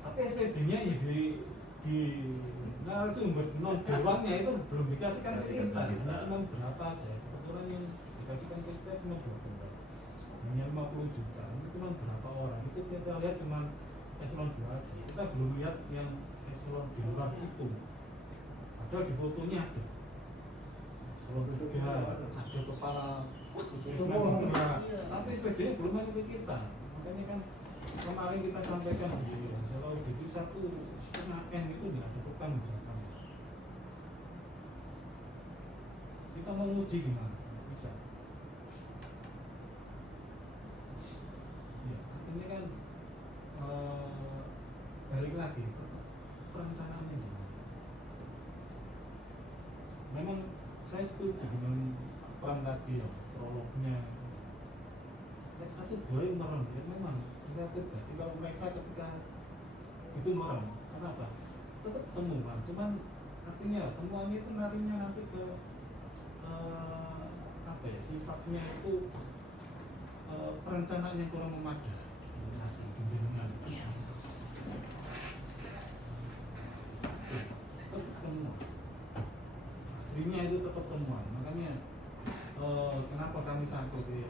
tapi SPJ-nya ya di narasumber non dewannya itu belum dikasihkan ke kita, cuma berapa aja. Kebetulan yang dikasihkan ke kita cuma 2 juta, hanya 50 juta. Itu cuma berapa orang? Itu kita lihat cuma eselon 2 aja. Kita belum lihat yang eselon di luar itu. Padahal di fotonya ada. Eselon 3 ada kepala puskesmas, tapi SPJ-nya belum masuk ke kita. Makanya kan kemarin kita sampaikan di kalau itu 1,5 M itu nggak ada pertanggungjawaban. Kita mau uji gimana? Bisa. Ya, artinya kan balik lagi perencanaannya gimana? Memang saya setuju dengan peran tadi ya, prolognya. Satu boleh merem ya memang relatif. Jadi kalau mereka ketika itu merem, kenapa? Tetap temuan, cuman artinya temuannya itu larinya nanti ke apa ya, sifatnya itu perencanaan yang kurang memadai. Tetap temuan, aslinya itu tetap temuan. Makanya kenapa kami sangkut ya?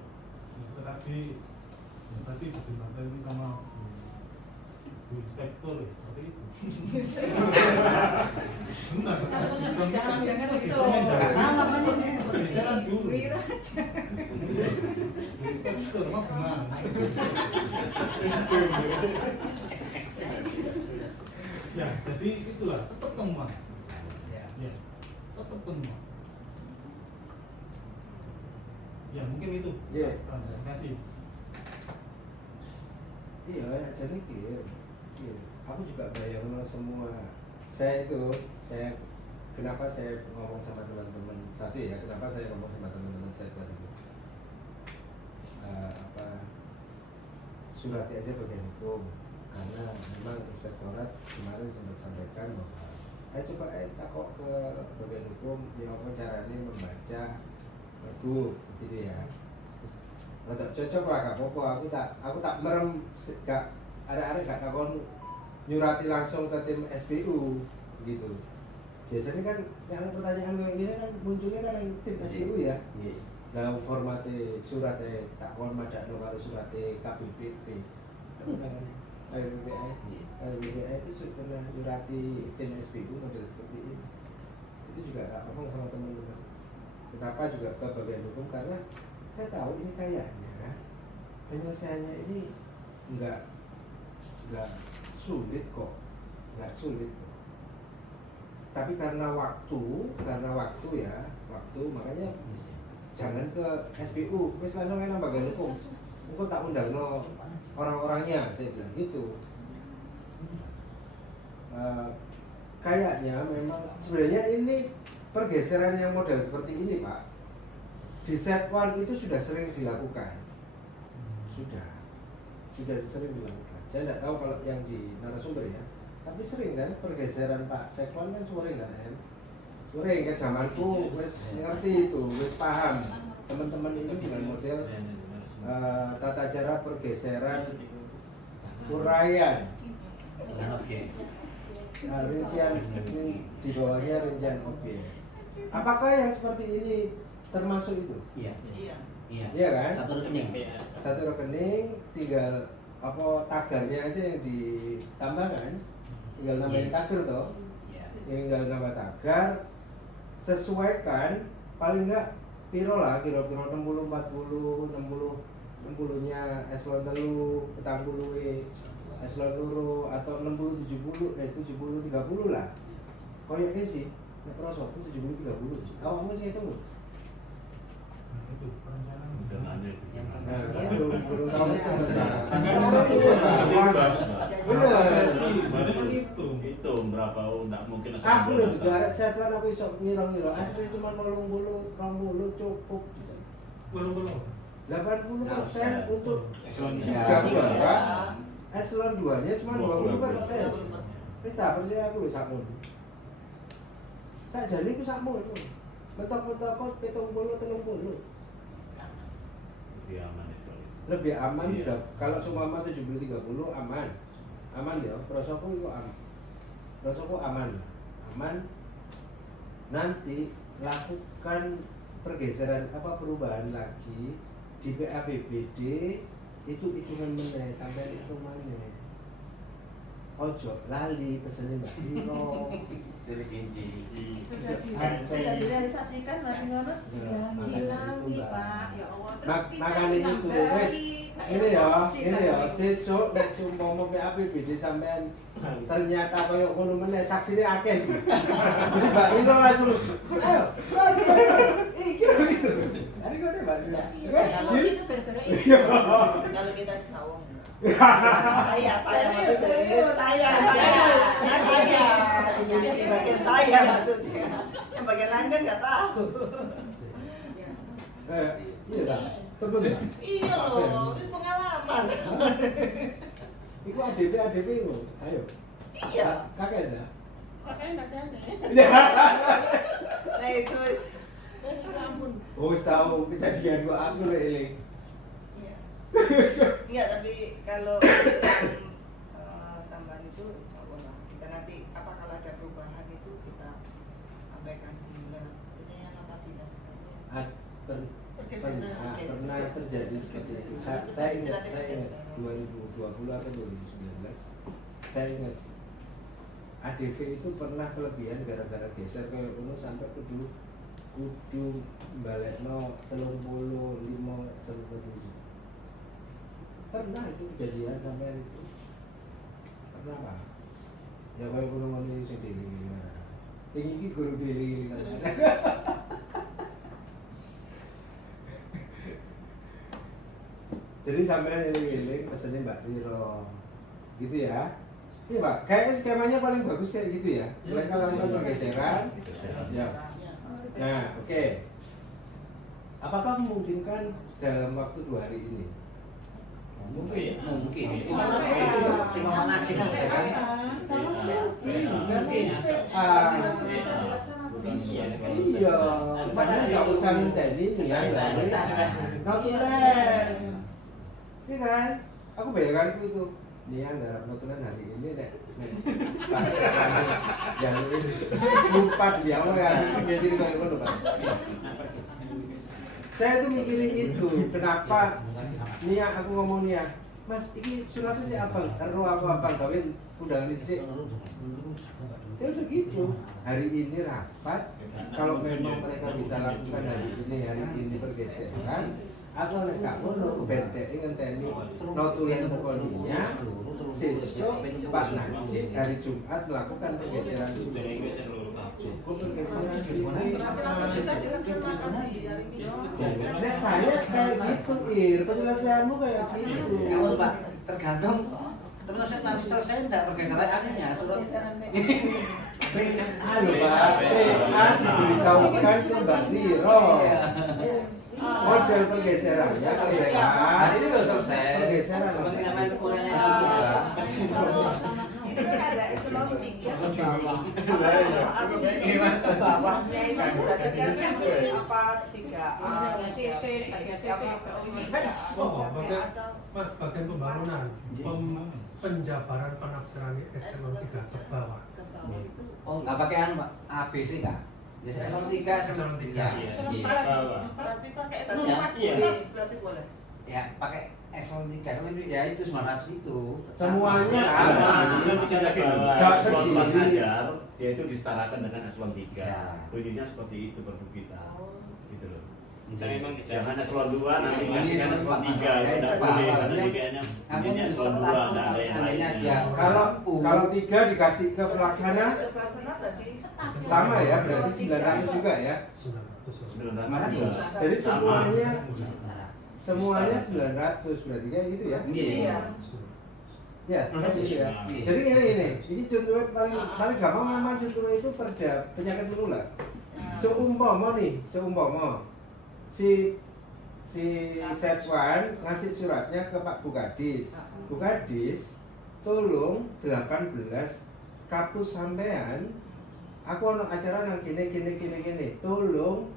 Tadi dijembatani ini sama Bu Inspektur ya, seperti itu. Benar. Jangan itu. Sama kan ini. Pergeseran dulu. Wira aja. Bu Inspektur mah benar. Ya, jadi itulah tetap temuan. Ya, tetap temuan. Ya mungkin itu. Iya. Terima kasih. Iya, jadi clear. Aku juga bayangin semua. Saya kenapa saya ngomong sama teman-teman satu ya, kenapa saya ngomong sama teman-teman saya tadi surati aja bagian hukum, karena memang inspektorat kemarin sempat sampaikan bahwa coba takut ke bagian hukum yang apa caranya membaca pergub gitu ya. Terus cocok lah gak apa-apa, aku tak merem gak ada gak takon nyurati langsung ke tim SPU gitu. Biasanya kan yang pertanyaan kayak gini kan munculnya kan yang tim SPU ya. Nah formatnya suratnya tak kon madakno karo suratnya KBPP. KBPI itu sudah nyurati tim SPU model seperti ini. Itu juga tak ngomong sama teman-teman. Kenapa juga ke bagian hukum, karena saya tahu ini kayaknya penyelesaiannya ini enggak sulit kok, tapi karena waktu ya, makanya jangan ke SPU, wis langsung enak bagian hukum. Engko tak undang orang-orangnya, saya bilang gitu. Kayaknya memang sebenarnya ini pergeseran yang model seperti ini Pak, di set one itu sudah sering dilakukan. sudah sering dilakukan. Saya tidak tahu kalau yang di narasumber ya, tapi sering kan pergeseran Pak Sekwan kan sering kan sering kan zamanku wis ngerti itu, wis paham teman-teman ini dengan model tata cara pergeseran uraian dengan objek. rincian ini di bawahnya rincian objek. Apakah yang seperti ini termasuk itu? Iya. Iya. Iya kan? Satu rekening tinggal apa tagarnya aja yang ditambahkan, tinggal nambahin Iya. tagar toh, Iya. tinggal nambah tagar, sesuaikan paling enggak piro lah, kira-kira 60 40 60 nya eselon 3 petang puluh eselon loro atau 60 70 70 30 lah. Koyoknya sih, nek kroso 70 30. Awakmu sih itu. Nah, itu perencanaan. Modelannya itu Yang gimana? Nah, Iya. belum tahu itu. Ini bagus, Mbak. Bener. Kan itu. Hitung berapa, enggak mungkin Aku udah juga arek set lan aku iso ngira-ngira. Asli cuma 80 20 cukup bisa. Belum. 80% untuk Eselon tiga tiga. Pak. Eselon 2-nya cuma 20%. 20%. Wis tak percaya aku lho sakmono. Sakjane iku sakmono. Mentok-mentok 70 30. Lebih aman itu. Lebih aman Iya. juga kalau seumpama 70 30 aman. Aman ya, prosoku itu aman. Prosoku aman. Aman. Nanti lakukan pergeseran apa perubahan lagi di PABBD itu hitungan meneh sampai hitung meneh. Ojo lali pesene Mbak Dino. Jadi kunci. Sudah direalisasikan Mbak Ngono? Dilangi Pak, ya Allah. Terus Mak- kita makanya itu, nambahi, wes. kayak Ini ya, emosi ini ya, tadi. sesuk nek sumpama PABBD sampean ternyata koyo ngono meneh saksine akeh. Jadi Mbak Dino langsung, ayo, langsung. Iki gitu. Hari kene Mbak Dino. Iya, emosi itu gara-gara itu. Kalau kita jawab. Saya maksudnya Saya. Di bagian saya maksudnya. Yang bagian lain kan nggak tahu. Iya tak? Temen tak? Iya loh, ini pengalaman. Iku ADP lho. Ayo. Iya. Kakek enggak? Makanya nggak sana. Nah itu wis ampun. Oh, wis tahu kejadian gua aku lho eling. Iya. Enggak, tapi kalau tambahan itu insya Allah lah. Kita nanti apa kalau ada perubahan itu kita sampaikan di biasanya nota dinas. Pernah terjadi seperti itu. Saya ingat 2020 atau 2019. Saya ingat ADV itu pernah kelebihan gara-gara geser kayak ngono sampai kudu balekno 35 sampai 7. Pernah itu kejadian sampai itu. Pernah Pak? Ya kayak ngono sing dhewe-dhewe. Sing iki guru dhewe. Jadi sampean eling-eling pesennya Mbak Tiro. Gitu ya. Iya Pak, kayaknya skemanya paling bagus kayak gitu ya. Mulai kalau pergeseran. Ya. Nah, oke. Apakah memungkinkan dalam waktu 2 hari ini? Mungkin. Cuma mengaji aja kan. Iya, makanya nggak usah ngenteni nih ya, notulen, iya kan? Aku bayangkanku itu, nih yang garap notulen hari ini nek pas yang ini lupa di awal ya, jadi kayak gitu kan? Saya tuh mikirin itu, kenapa nih aku ngomong nih ya, Mas, ini suratnya sih abang, apa kawin undangan ini sih. Saya udah gitu, hari ini rapat, kalau memang mereka bisa lakukan hari ini pergeseran, atau nek gak ngono bendek ngenteni notulen tekoninya, sesuk Pak Najib hari Jumat melakukan pergeseran itu. Cukup pergeseran ini. Nek saya kayak gitu, penjelasanmu kayak gitu. Kamu Pak, tergantung teman-teman nanti selesai enggak pergeseran aninya surat Anu Pak, diberitahukan ke Mbak Niro. model pergeserannya Selesai. adalah Hari ini udah selesai. pergeseran Seperti yang main kuliahnya Oh, juga. Itu kan ada eselon 3 ke bawah. Gimana? Ke bawahnya itu sudah sekitarnya apa 3A, CC, 3A, Oh, bagian pembangunan, penjabaran penafsiran eselon 3 ke bawah. ke bawah itu. Oh, nggak pakai anu Pak, ABC nggak? Ya eselon 3, Eselon 3. Ya, Iya. Eselon iya. 4 berarti pakai eselon Iya. 4 Iya. boleh, berarti boleh. Ya, pakai eselon 3, eselon itu ya itu 900 itu. Semuanya Sama. sama. Bisa bicara gini, Nggak eselon 4 sendiri. ajar, dia itu disetarakan dengan eselon 3. Ya. Bunyinya seperti itu perbu kita. Gitu loh. Saya memang tidak. Jangan eselon 2 nanti Iya, kasihkan eselon eselon 3, empat. itu tidak Ya, boleh Pak, karena ya. DPA-nya Aku bunyinya eselon 2, setelah tidak ada yang seandainya lainnya. dia kalau 3 dikasih ke pelaksana Pelaksana tadi sama ya, berarti 900 juga ya. 900. 900. Jadi Sama. semuanya 900 berarti kan gitu ya. Iya. Ya, Nah, gitu ya. iya. Jadi ini contohnya paling gampang memang contohnya itu perda penyakit menular. Seumpama si Setwan ngasih suratnya ke Pak Bukadis. Bukadis, tolong 18 kapus sampean. Aku ono acara nang gini. Tolong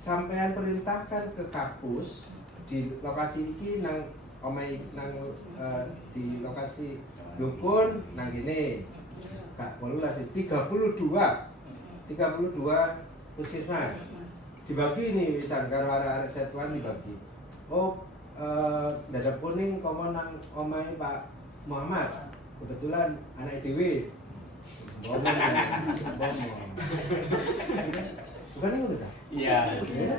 sampean perintahkan ke kapus di lokasi iki nang omai nang di lokasi dukun nang gini. Kak, polulah sih 32 puskesmas dibagi nih misal karo arek Setwan dibagi. Oh, dada kuning komo nang omai Pak Muhammad. Kebetulan anak dewe. Bukan ngono ta? Iya. Ya.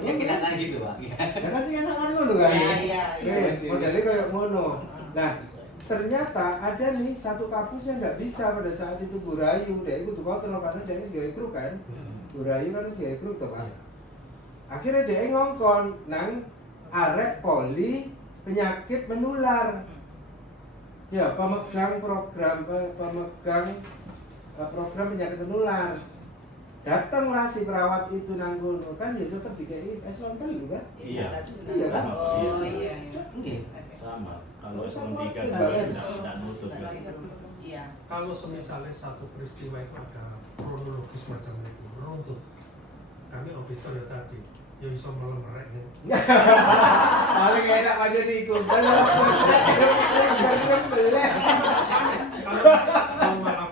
Ya kira gitu, Pak. Iya. Ya kan sih enak kan ngono kan. Iya. Wes, modelnya kayak ngono. Nah, ternyata ada nih satu kampus yang nggak bisa pada saat itu Burayu, dia ikut tuh karena dia sebagai kru kan. Burayu kan sebagai kru tuh Pak. Akhirnya dia ngongkon nang arek poli penyakit menular. Ya, pemegang program penyakit menular. Datanglah si perawat itu nanggung kan ya tetap dikei eselon 3 kan? Iya. Iya kan? Oh iya. Oke. Sama. Kalau eselon Sama 3 timbangan. tidak nutup. Iya. Kalau semisalnya satu peristiwa itu ada kronologis macam itu, runtut. Kami auditor ya tadi, ya bisa melemerek nih. Paling enak aja diikut. Kalau maaf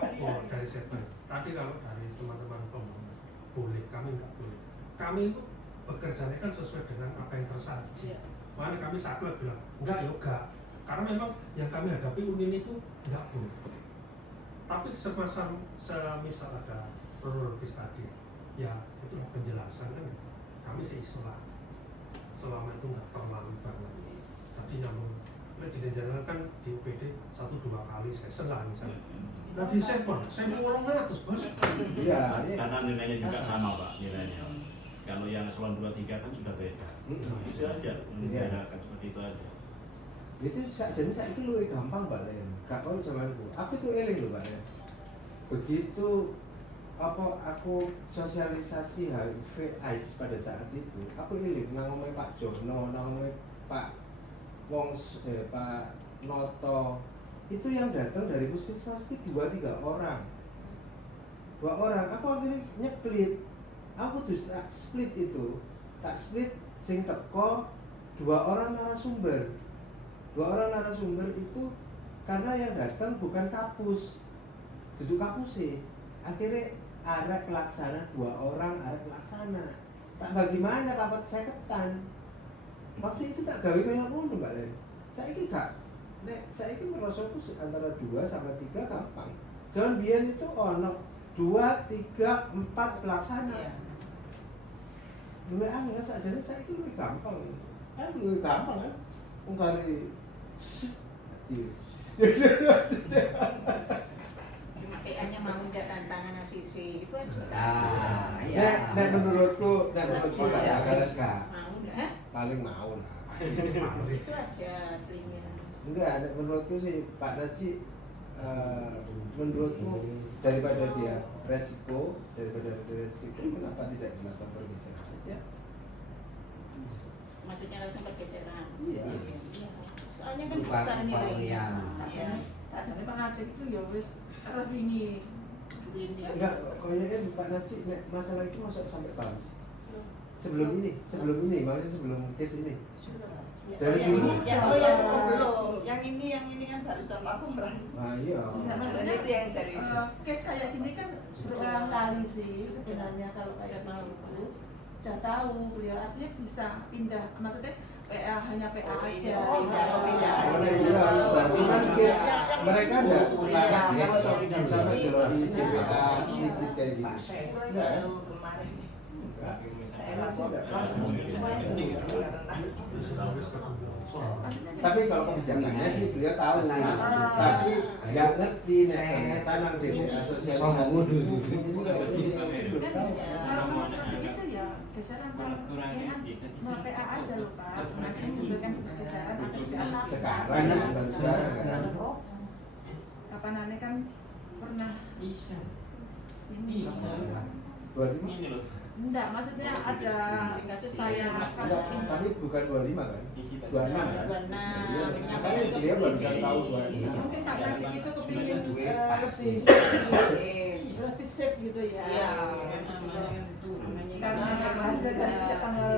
dari segmen tadi, kalau dari teman-teman pembangunan boleh, kami nggak boleh. Kami itu bekerjanya kan sesuai dengan apa yang tersaji. Makanya kami saklek bilang enggak yoga, karena memang yang kami hadapi unin itu enggak boleh. Tapi semisal ada kronologis tadi, ya itu penjelasan kan kami sih isolat. Selama itu nggak terlalu banget. Tadi namun tidak jalan kan di UPD 1-2 kali saya senang misalnya. Tadi saya ngulung terus bos. Iya, iya. Karena nilainya juga sama Pak, nilainya. Kalau yang eselon 2-3 kan sudah beda. Itu aja, membedakan seperti itu aja. Itu jadi saya itu lebih gampang Pak Len. Gak kau zamanku. Aku tuh eling loh Pak Len. Begitu aku sosialisasi HIV AIDS pada saat itu, aku eling nang omahe Pak Jono, nang omahe Pak Pak Noto. Itu yang datang dari puskesmas itu 2-3 orang. 2 orang. Aku akhirnya nyeplit. Aku tuh tak split itu. Tak split sing teko 2 orang narasumber. 2 orang narasumber itu karena yang datang bukan kapus. Duduk kapus sih. Akhirnya arek pelaksana 2 orang arek pelaksana. Tak bagaimana papat 50-an. Waktu itu tak gawe kaya ngono Mbak Len. Saiki gak. Nek saiki ngrasaku antara 2 sama 3 gampang. Jangan biyen itu ono 2, 3, 4 pelaksana. Iya. Luwih angel sakjane saiki luwih gampang. Kan luwih gampang kan. Wong kali Cuma PA-nya mau nggak tantangan ACC itu aja. Ah, iya. Nek menurutku Pak ya gak Mau nggak? paling mau lah. Itu aja aslinya. Enggak, nek menurutku sih Pak Najib menurutku daripada dia resiko kenapa tidak dilakukan pergeseran aja? Maksudnya langsung pergeseran. Iya. Iya. Soalnya kan Lupa- besar lupa nilainya. urian. Sajane pengajar itu ya wis arep wingi. Ini. Enggak, kayaknya Pak Naci masalah itu masuk sampai kapan sih? Sebelum ini, maksudnya sebelum case ini. Dari yang, dulu. belum. Yang ini kan barusan laporan. Nah iya. Ya, maksudnya Itu yang dari case kayak gini kan berulang kali sih sebenarnya kalau kayak gitu. Udah tahu beliau artinya bisa pindah, maksudnya PA hanya PA aja. Oh, pindah. Oh, nah, iya harus cuman case mereka enggak sama kalau di DPA izin kayak gitu. Enggak. baru kemarin. Enggak. Saya lapor. Tapi kalau kebijakannya sih beliau tahu, tapi nggak ngerti ternyata nang DPA sosialisasi ini belum tahu. Kalau mau seperti itu ya geser antar mau PA aja loh Pak. Nanti disesuaikan geseran atau tidak. Sekarang baru sekarang kan. Kapan aneh kan pernah Bisa. ini. Buat ini. Ini loh. Enggak, maksudnya ada saya Enggak, tapi bukan 25 kan? 26 kan? 26. Iya, makanya beliau baru bisa tahu 25. mungkin Pak Najib itu kepingin lebih safe gitu ya. Iya. Karena hasil dari tanggal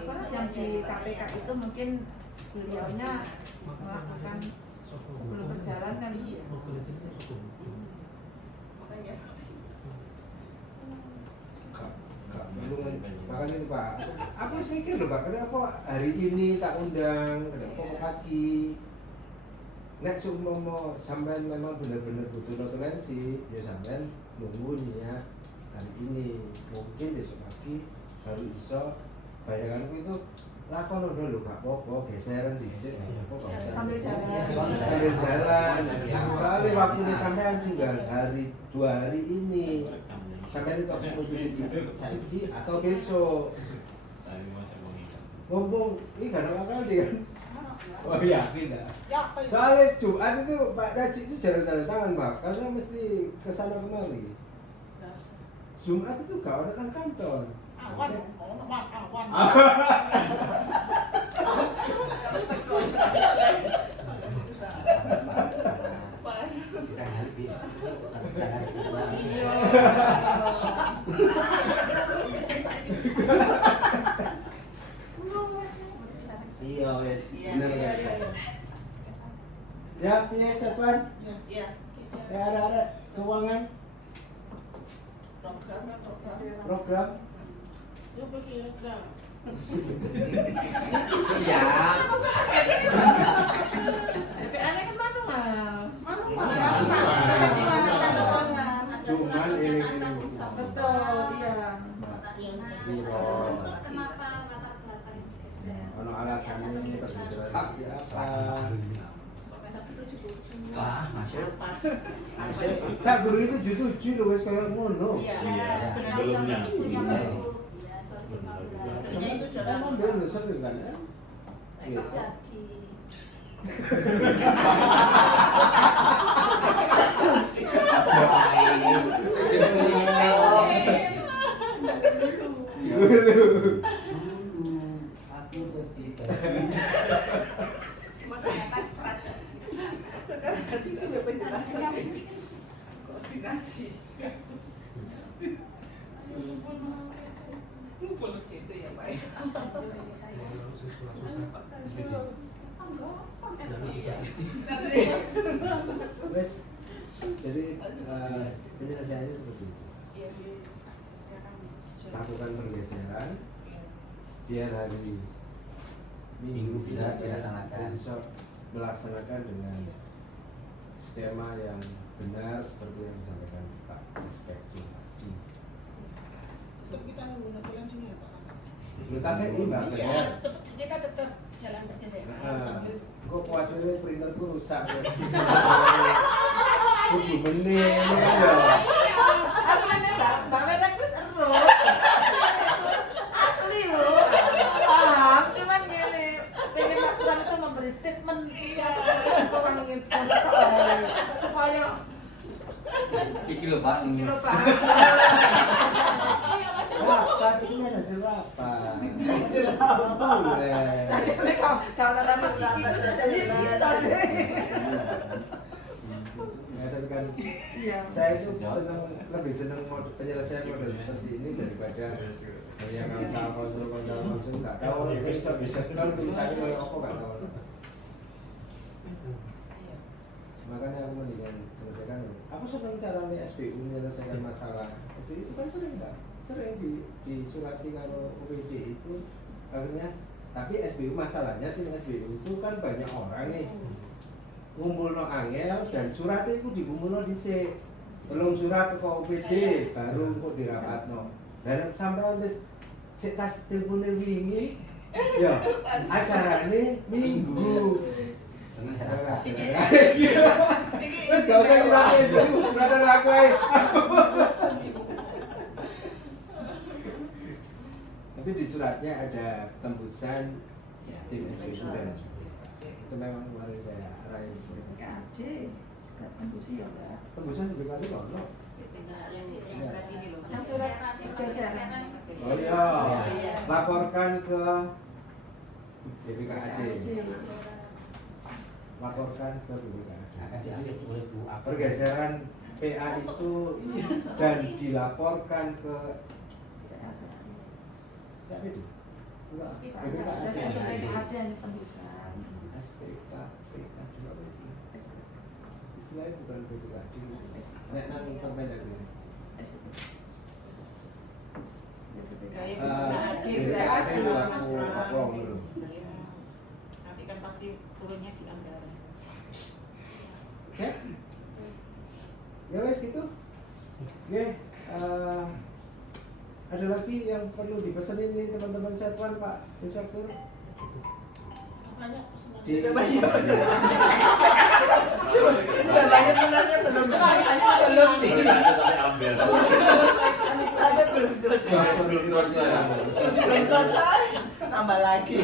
apa yang di KPK itu mungkin beliaunya melakukan sebelum berjalan kan lebih safe. Makanya Makanya itu Pak, aku harus mikir loh Pak, kenapa hari ini tak undang, kenapa kok pagi? Nek seumpama sampean memang benar-benar butuh notulensi, ya sampean nunggu nih ya hari ini, mungkin besok pagi baru iso. Bayanganku itu lakon udah lho gak apa-apa, geseran dikit apa kok bisa. Sambil jalan. Sambil jalan. Soalnya waktunya sampean tinggal hari 2 hari ini. Sampai itu aku putusin saiki atau besok. Ngomong, ini gak ada akal dia kan? Oh yakin dah. Soalnya Jumat itu Pak Kaji itu jarang tanda tangan Pak, karena mesti kesana kemari. Jumat itu gak ada kan kantor. Awan, Mas awan. Kita habis. Kita habis. Iya, wes. Iya. Bener ya. Ya, punya siapa? Iya. Ya, ada keuangan program. Siap. DPA-nya kan manual. Cuman ini Betul, iya. biro. Kenapa latar belakang Ono alasannya perbicaraan seperti apa? Wah, masuk. Sak guru itu jutu lho wis kaya ngono. Iya. Sebelumnya. Itu sudah Emang belum satu kan ya? Biasa. Aku bercita. Koordinasi. Ngumpul gitu ya Pak. Wes. Jadi penyelesaiannya seperti itu. Lakukan pergeseran biar hari Minggu bisa kita dilaksanakan. bisa melaksanakan dengan skema yang benar seperti yang disampaikan Pak Inspektur tadi. Tetap kita menggunakan notulensi ya Pak. Kita kayak ini Mbak, Iya, benar. kita tetap jalan bergeseran sambil Kok khawatirnya printerku rusak ya? Kudu bening ya. Aslinya Mbak Wedak itu seru. Asli loh. Paham, cuman gini, pengen Mas Bram itu memberi statement supaya Iki lho Pak, ini. Pak. Rapat, ini kan hasil rapat. Boleh. Jadi kalau nama Kiki itu saya jadi bisa deh. Ya, tapi kan Iya. saya itu lebih senang penyelesaian model seperti ini daripada hanya konsul nggak tahu saya bisa kan tulisannya kayak apa nggak tahu. Makanya aku mendingan selesaikan. Aku senang caranya SBU menyelesaikan masalah. SBU itu kan sering disurati kalau UPD itu akhirnya. Tapi SBU masalahnya tim SBU itu kan banyak orang nih. Ngumpul no angel dan surat itu dikumpul no dhisik. Telung surat ke UPD baru kok dirapat no. Dan sampai wis sik tas telepone wingi ya acarane minggu. Seneng ya. Wis gak usah nyurati SBU, suratan aku ae. Tapi di suratnya ada tembusan tim SBU dan sebagainya. Itu memang kemarin saya arahin seperti itu. BPKD juga tembusi ya Mbak. Tembusan di BPKD kok no? yang surat ini loh. Yang surat pergeseran. Oh iya, laporkan ke BPKD. Laporkan ke BPKD. Akan diambil oleh Bu Apa. Pergeseran PA itu dan dilaporkan ke siapa itu? Enggak, BPKD. Ada yang tembusan. SPK, PKD apa sih? Istilahnya bukan BPKD. Nek nang permendagri ini. BPKD selaku apa gitu. Nanti kan pasti turunnya di anggaran. Oke? Ya wes gitu. Oke, ada lagi yang perlu dipesenin nih teman-teman satuan Pak Inspektur? Banyak Di Sudah banyak benarnya belum belum nih. Tapi ambil. Ada belum selesai. Belum selesai. Belum selesai. Tambah lagi.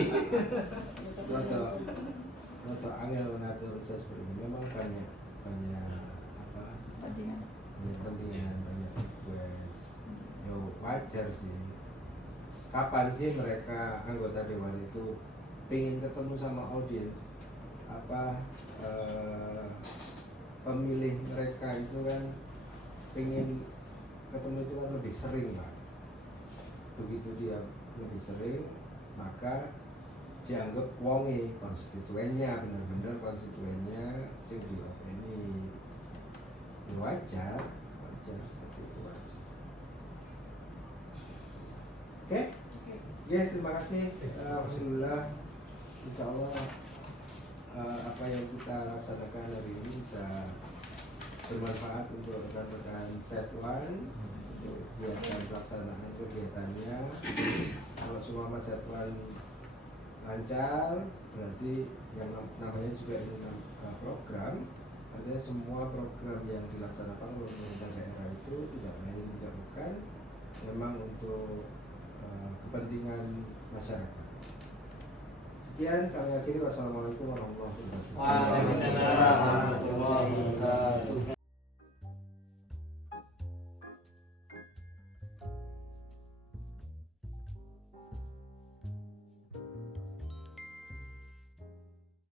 Untuk angel mengatur saya seperti ini memang banyak apa? Banyak kepentingan, banyak request. Ya wajar sih. Kapan sih mereka anggota dewan itu pengen ketemu sama audiens apa pemilih mereka itu kan pengen ketemu itu kan lebih sering Pak. Begitu dia lebih sering maka dianggap wonge konstituennya benar-benar konstituennya sing diopeni wajar seperti itu wajar. Oke? Ya terima kasih. Alhamdulillah insya Allah apa yang kita laksanakan hari ini bisa bermanfaat untuk rekan-rekan Setwan untuk kegiatan pelaksanaan kegiatannya. Kalau semua Mas Setwan lancar berarti yang namanya juga ini program, artinya semua program yang dilaksanakan oleh pemerintah daerah itu tidak lain tidak bukan memang untuk kepentingan masyarakat. Sekian kami akhiri. Wassalamualaikum warahmatullahi wabarakatuh. Waalaikumsalam.